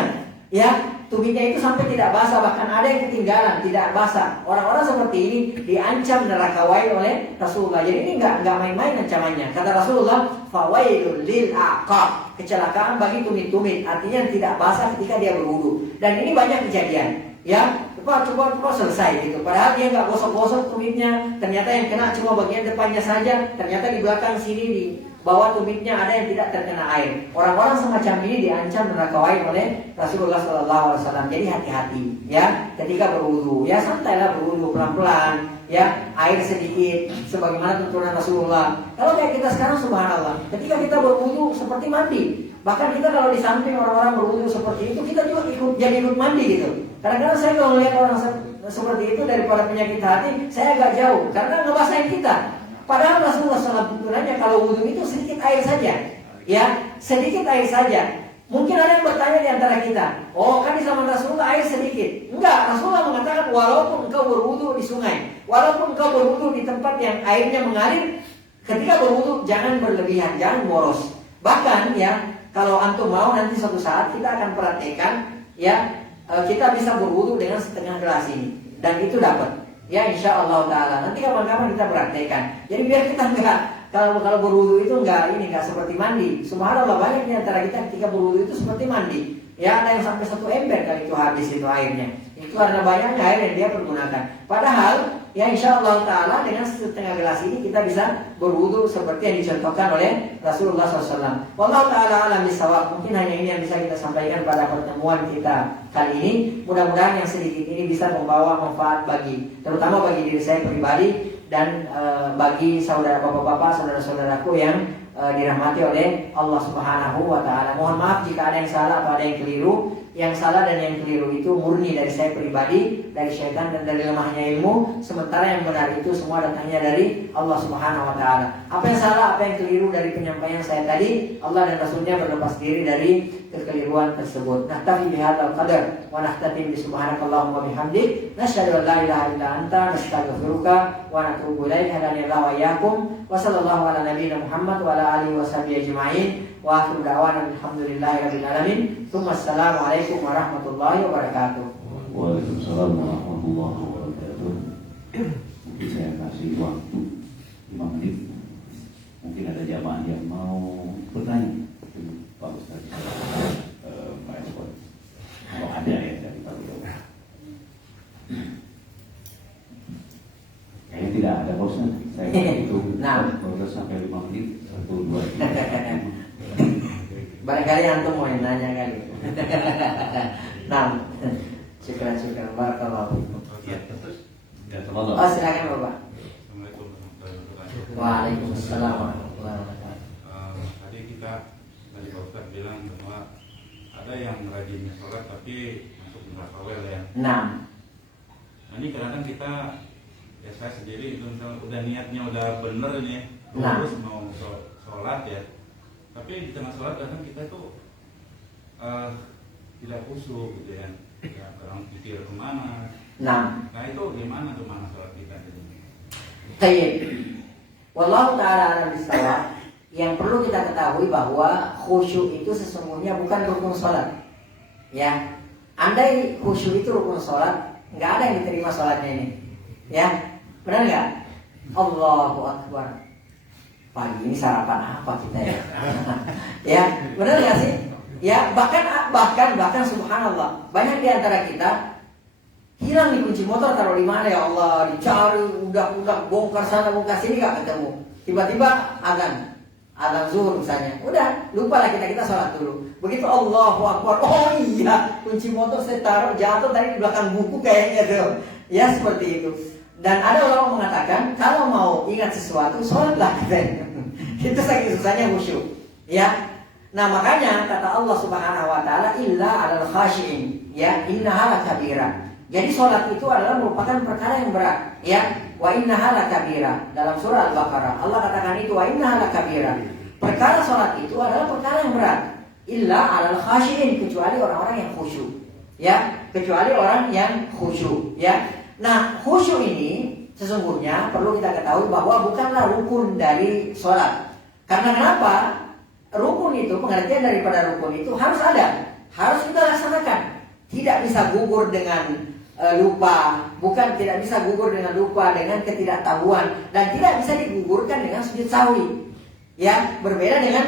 Ya, tumitnya itu sampai tidak basah, bahkan ada yang ketinggalan, tidak basah. Orang-orang seperti ini diancam neraka wail oleh Rasulullah. Jadi ini nggak main-main ancamannya. Kata Rasulullah, fawailul lil aqab, kecelakaan bagi tumit-tumit, artinya tidak basah ketika dia berwudu. Dan ini banyak kejadian. Ya, coba selesai gitu. Padahal dia nggak gosok-gosok tumitnya. Ternyata yang kena cuma bagian depannya saja. Ternyata di belakang sini di bawah tumitnya ada yang tidak terkena air. Orang-orang semacam ini diancam neraka wail oleh Rasulullah SAW. Jadi hati-hati ya ketika berwudu. Ya santailah berwudu pelan-pelan. Ya, air sedikit sebagaimana tuntunan Rasulullah. Kalau kayak kita sekarang subhanallah, ketika kita berwudu seperti mandi. Bahkan kita kalau di samping orang-orang berwudu seperti itu, kita juga ikut mandi gitu. Kadang-kadang saya kalau melihat orang seperti itu daripada penyakit hati, saya agak jauh karena ngebasahin kita. Padahal Rasulullah SAW tuntunannya kalau wudu itu sedikit air saja, ya sedikit air saja. Mungkin ada yang bertanya di antara kita, oh kan di zaman Rasulullah air sedikit. Enggak, Rasulullah mengatakan walaupun engkau berwudu di sungai, walaupun engkau berwudu di tempat yang airnya mengalir, ketika berwudu jangan berlebihan, jangan boros. Bahkan ya, kalau antum mau nanti suatu saat kita akan praktekkan ya, kita bisa berwudu dengan setengah gelas ini dan itu dapat. Ya insya Allah Taala. Nanti kapan-kapan kita praktekkan. Jadi biar kita enggak kalau berwudu itu enggak seperti mandi. Subhanallah, banyak di antara kita ketika berwudu itu seperti mandi. Ya ada yang sampai 1 ember kali itu habis itu airnya. Itu karena banyaknya air yang dia pergunakan. Padahal ya insya Allah Taala dengan setengah gelas ini kita bisa berwudu seperti yang dicontohkan oleh Rasulullah SAW. Wallahu Taala alam bisawab. Mungkin hanya ini yang bisa kita sampaikan pada pertemuan kita kali ini. Mudah-mudahan yang sedikit ini bisa membawa manfaat terutama bagi diri saya pribadi dan bagi saudara bapak-bapak, saudara-saudaraku yang dirahmati oleh Allah Subhanahu wa Ta'ala. Mohon maaf jika ada yang salah atau ada yang keliru. Yang salah dan yang keliru itu murni dari saya pribadi, dari syaitan dan dari lemahnya ilmu. Sementara yang benar itu semua datangnya dari Allah Subhanahu wa Ta'ala. Apa yang salah, apa yang keliru dari penyampaian saya tadi, Allah dan Rasulnya berlepas diri dari kekeliruan tersebut. Naktafi bihadzal qadar wa nahtatim bi subhanakallahumma bihamdik nasyhadu an la ilaha illa anta nastaghfiruka wa natubu ilaik. Hadanillahu wa iyyakum wa sallallahu ala nabiyyina Muhammad wa ala alihi washabihi ajma'in. Wa akhiru da'wana alhamdulillahirabbil alamin. Assalamualaikum warahmatullahi wabarakatuh. Waalaikumsalam warahmatullahi wabarakatuh. Mungkin saya kasih waktu 5 menit. Mungkin ada jamaah yang mau bertanya. Pak Ustaz, Pak Eskot. Kalau ada ya dari Pak Ustaz. Kayaknya tidak ada Pak Ustaz. Saya hitung Pak Ustaz sampai 5 menit. 1, 2, 3. Barangkali antum mau yang nanya kali. Nah, syukur barakallahu fikum. Oh, silakan Bapak. Assalamualaikum warahmatullahi wabarakatuh. Waalaikumsalam warahmatullahi wabarakatuh. Tadi Pak Ustaz bilang bahwa ada yang rajin sholat tapi masuk neraka wel ya. Nah, Ini kadang-kadang kita, ya saya sendiri itu udah niatnya udah bener nih, terus mau sholat ya. Tapi di tengah sholat kadang kita tuh tidak khusyuk gitu ya. Ya orang pikir kemana. Nah itu gimana tuh mana sholat kita gitu. Tayyib. Wallahu ta'ala alam bisawab. Yang perlu kita ketahui bahwa khusyuk itu sesungguhnya bukan rukun sholat. Ya, andai khusyuk itu rukun sholat, nggak ada yang diterima sholatnya ini. Ya, benar nggak? Allahu Akbar. Pagi ini sarapan apa kita ya? Ya, benar nggak sih? Ya, bahkan subhanallah, banyak di antara kita hilang nih kunci motor, taruh di mana ya Allah, dicari, udah bongkar sana bongkar sini nggak ketemu. Tiba-tiba azan zuhur misalnya, udah lupa lah kita sholat dulu. Begitu Allahu Akbar, oh iya kunci motor saya taruh jatuh tadi di belakang buku kayaknya tuh. Ya seperti itu. Dan ada orang mengatakan kalau mau ingat sesuatu sholatlah katanya. Itu saking susahnya khusyuk. Ya. Nah makanya kata Allah Subhanahu Wa Taala illa alal khashiin. Ya innaha lakabira. Jadi sholat itu adalah merupakan perkara yang berat. Ya wa innaha lakabira. Dalam surah Al-Baqarah Allah katakan itu wa innaha lakabira. Perkara sholat itu adalah perkara yang berat. Illa alal khashiin, kecuali orang-orang yang khusyuk. ya, kecuali orang yang khusyuk, ya. Nah, khusyuk ini sesungguhnya perlu kita ketahui bahwa bukanlah rukun dari sholat. Karena kenapa? Rukun itu, pengertian daripada rukun itu harus ada, harus kita laksanakan. Tidak bisa gugur dengan lupa, bukan tidak bisa gugur dengan lupa, dengan ketidaktahuan, dan tidak bisa digugurkan dengan sujud sahwi. Ya, berbeda dengan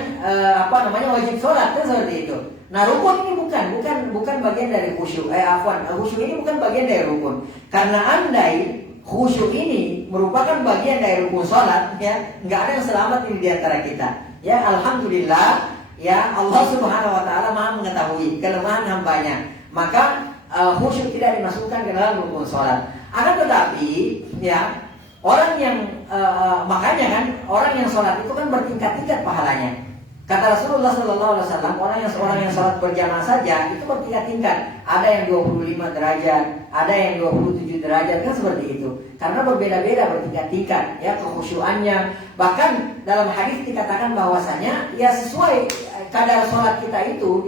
wajib sholat, kan seperti itu. Nah, rukun ini bukan bagian dari khusyuk. Khusyuk ini bukan bagian dari rukun. Karena andai khusyuk ini merupakan bagian dari rukun sholat, ya, nggak ada yang selamat ini di antara kita. Ya, alhamdulillah, ya, Allah Subhanahu Wa Taala Maha mengetahui kelemahan hambanya. Maka khusyuk tidak dimasukkan ke dalam rukun sholat. Akan tetapi, ya, orang yang makanya kan orang yang sholat itu kan bertingkat-tingkat pahalanya. Kata Rasulullah SAW, orang yang sholat berjamaah saja itu bertingkat-tingkat. Ada yang 25 derajat, ada yang 27 derajat, kan seperti itu. Karena berbeda-beda bertingkat-tingkat, ya, kekhusyuannya. Bahkan dalam hadis dikatakan bahwasanya ya sesuai kadar sholat kita itu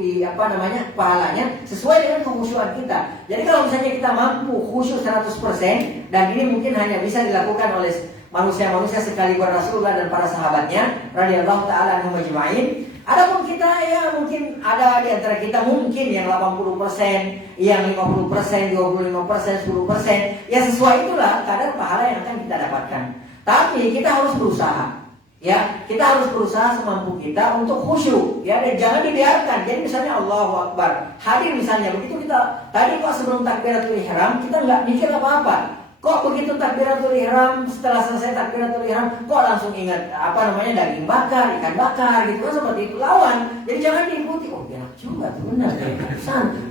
pahalanya sesuai dengan kekhusyuan kita. Jadi kalau misalnya kita mampu khusyuk 100%, dan ini mungkin hanya bisa dilakukan oleh manusia-manusia sekaligus Rasulullah dan para sahabatnya radhiyallahu taala anhum ajma'in. Adapun kita, ya, mungkin ada di antara kita mungkin yang 80%, yang 50%, 25%, 10%, ya sesuai itulah kadar pahala yang akan kita dapatkan. Tapi kita harus berusaha. Ya, kita harus berusaha semampu kita untuk khusyuk, ya, dan jangan dibiarkan. Jadi misalnya Allahu Akbar, hadir misalnya begitu kita tadi kok sebelum takbiratul ihram kita nggak mikir apa-apa. Kok begitu takbiratul ihram, setelah selesai takbiratul ihram kok langsung ingat daging bakar, ikan bakar gitu kan, seperti itu, lawan. Jadi jangan diikuti. Oh, enak juga tuh, benar ya.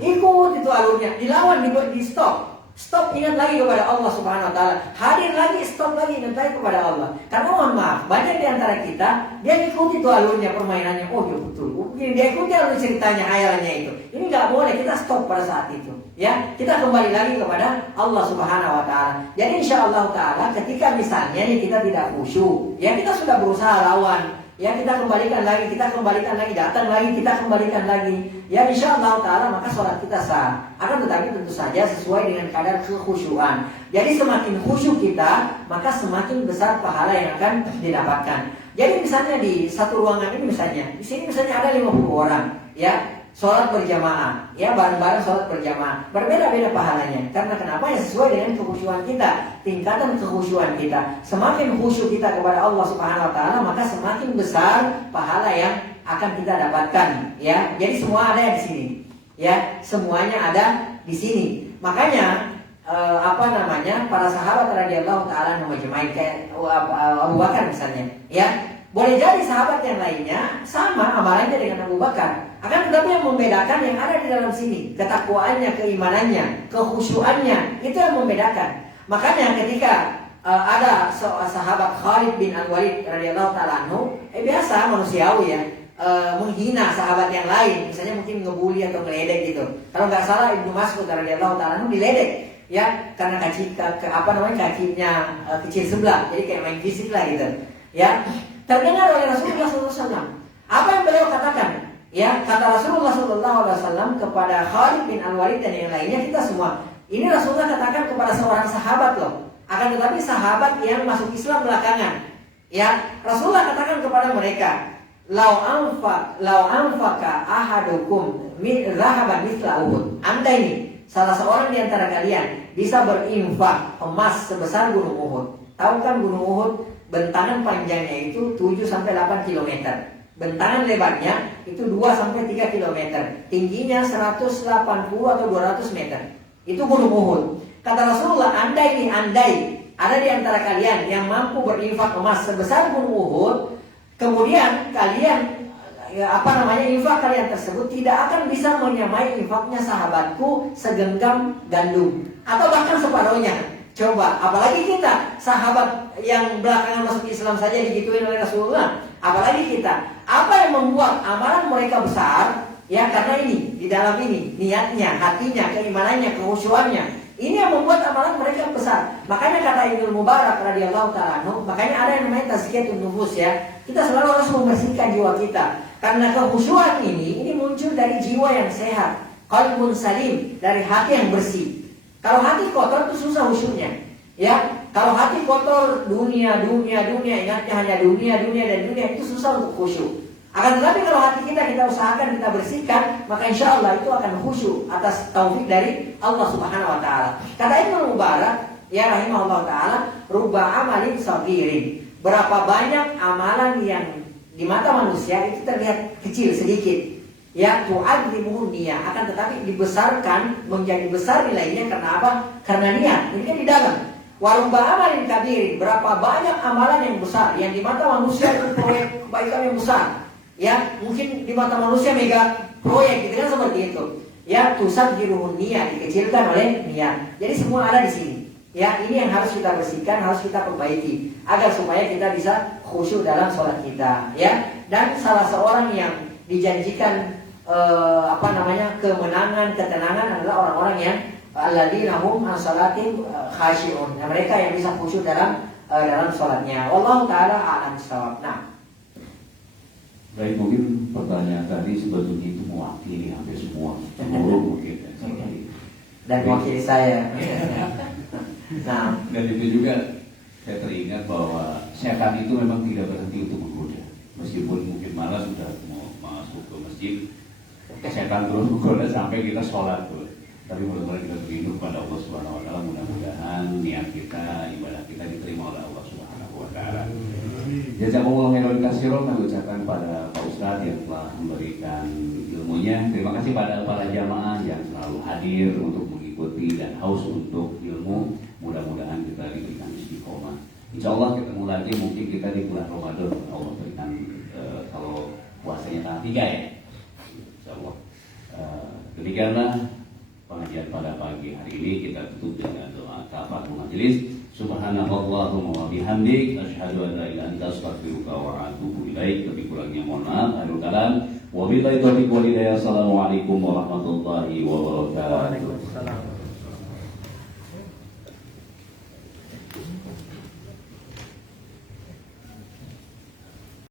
Ikut itu alurnya, dilawan, di stop. Stop, ingat lagi kepada Allah Subhanahu Wa Taala. Hadir lagi, stop lagi, ingat lagi kepada Allah. Karena mohon maaf, banyak di antara kita dia ikuti itu alurnya, permainannya. Oh ya betul, dia ikuti alur ceritanya, hayalannya itu. Ini nggak boleh, kita stop pada saat itu. Ya, kita kembali lagi kepada Allah Subhanahu Wa Taala. Jadi insya Allah Taala, ketika misalnya nih kita tidak khusyuk, ya kita sudah berusaha lawan. Ya, kita kembalikan lagi, datang lagi, kita kembalikan lagi. Ya, insya Allah Ta'ala maka sholat kita sah. Akan tetapi tentu saja sesuai dengan kadar kekhusyuan. Jadi semakin khusyuk kita, maka semakin besar pahala yang akan didapatkan. Jadi misalnya di satu ruangan ini di sini misalnya ada 50 orang, ya, sholat berjamaah, ya, bareng-bareng sholat berjamaah, berbeda-beda pahalanya. Karena kenapa? Ya sesuai dengan kekhusyuan kita, tingkatan kekhusyuan kita. Semakin khusyuk kita kepada Allah Subhanahu Wa Taala, maka semakin besar pahala yang akan kita dapatkan. Ya, jadi semua ada di sini. Ya, semuanya ada di sini. Makanya para sahabat radhiyallahu taala majma'in kayak Abu Bakar misalnya, ya, boleh jadi sahabat yang lainnya sama amalannya dengan Abu Bakar. Akan tetapi yang membedakan yang ada di dalam sini, ketakwaannya, keimanannya, kekhusyuannya, itu yang membedakan. Makanya ketika ada sahabat Khalid bin Al-Walid radhiyallahu taala anhu, biasa manusiawi, ya, menghina sahabat yang lain, misalnya mungkin ngebully atau ngeledek gitu. Kalau nggak salah Ibnu Mas'ud radhiyallahu taala anhu diledek, ya, karena kakinya kecil sebelah, jadi kayak main fisik lah gitu. Ya, terdengar oleh Rasulullah SAW. Apa yang beliau katakan? Ya, kata Rasulullah SAW kepada Khalid bin Al-Walid dan yang lainnya, kita semua. Ini Rasulullah katakan kepada seorang sahabat loh. Akan tetapi sahabat yang masuk Islam belakangan. Ya, Rasulullah katakan kepada mereka, Lau anfaka ahadukum zahaban mithla Uhud. Anda ini, salah seorang di antara kalian bisa berinfak emas sebesar gunung Uhud. Tahu kan gunung Uhud? Bentangan panjangnya itu 7-8 km. Bentangan lebarnya itu 2-3 km. Tingginya 180 atau 200 meter. Itu gunung Uhud. Kata Rasulullah, andai ada di antara kalian yang mampu berinfak emas sebesar gunung Uhud, kemudian kalian infak kalian tersebut tidak akan bisa menyamai infaknya sahabatku segenggam gandum, atau bahkan separuhnya. Coba, apalagi kita, sahabat yang belakangan masuk Islam saja digituin oleh Rasulullah, apalagi kita. Apa yang membuat amalan mereka besar? Ya, karena ini, di dalam ini, niatnya, hatinya, keimanannya, kekhusyuannya. Ini yang membuat amalan mereka besar. Makanya kata Ibnu Mubarak radhiyallahu ta'ala anhu, makanya ada yang namanya tazkiyatun nufus, ya. Kita selalu harus membersihkan jiwa kita. Karena kekhusyuan ini muncul dari jiwa yang sehat. qalbun salim, dari hati yang bersih. Kalau hati kotor itu susah khusyuknya. Ya, kalau hati kotor, dunia, ingatnya hanya dunia dan dunia, itu susah untuk khusyuk. Akan tetapi kalau hati kita usahakan, kita bersihkan, maka insya Allah itu akan khusyuk atas taufik dari Allah Subhanahu Wa Taala. Kata Ibnu Mubarak, ya rahimahullah taala, rubba amalin sagirin. Berapa banyak amalan yang di mata manusia itu terlihat kecil sedikit. Ya, tu'adzimuhu niyah, akan tetapi dibesarkan menjadi besar nilainya karena apa? Karena niat. Ini kan di dalam. Wa rubba amalin kabirin. Berapa banyak amalan yang besar yang di mata manusia itu proyek kebaikan yang besar. Ya, mungkin di mata manusia mega proyek gitu kan, seperti itu. Ya, tusaddiruhu niyah, dikecilkan oleh niat. Jadi semua ada di sini. Ya, ini yang harus kita bersihkan, harus kita perbaiki agar supaya kita bisa khusyuk dalam sholat kita. Ya, dan salah seorang yang dijanjikan kemenangan, ketenangan adalah orang-orang yang alladzina hum an sholatin khashi'un. Nah, mereka yang bisa khusyuk dalam sholatnya. Wallahu taala a'lam bishawab. Nah, baik, mungkin pertanyaan tadi sebetulnya itu mewakili hampir semua seluruh mungkin ya. Dan mewakili saya. Nah, dan itu juga saya teringat bahwa setan itu memang tidak berhenti untuk menggoda. Meskipun mungkin malas sudah mau masuk ke masjid, setan terus menggoda sampai kita sholat. Tapi mudah-mudahan kita berlindung pada Allah Subhanahu Wa Taala. Mudah-mudahan niat kita, ibadah kita diterima oleh Allah Subhanahu Wa Taala. Jazakumullah khairan katsiran, kami ucapkan pada Pak Ustadz yang telah memberikan ilmunya. Terima kasih pada para jamaah yang selalu hadir untuk mengikuti dan haus untuk ilmu. Mudah-mudahan kita diberikan istiqomah. Insya Allah ketemu lagi mungkin kita di bulan Ramadan. Allah berikan kalau puasanya tanggal 3 ya. Insya Allah. Demikianlah pengajian pada pagi hari ini. Kita tutup dengan doa kafaratul majelis. Subhanallahumma wa bihamdik, asyhadu an la ilaha illa anta, astaghfiruka wa atubu ilaik. Lebih kurangnya mohon maaf. Akhirul kalam. Wabillahi taufiq wal hidayah. Assalamualaikum warahmatullahi wabarakatuh.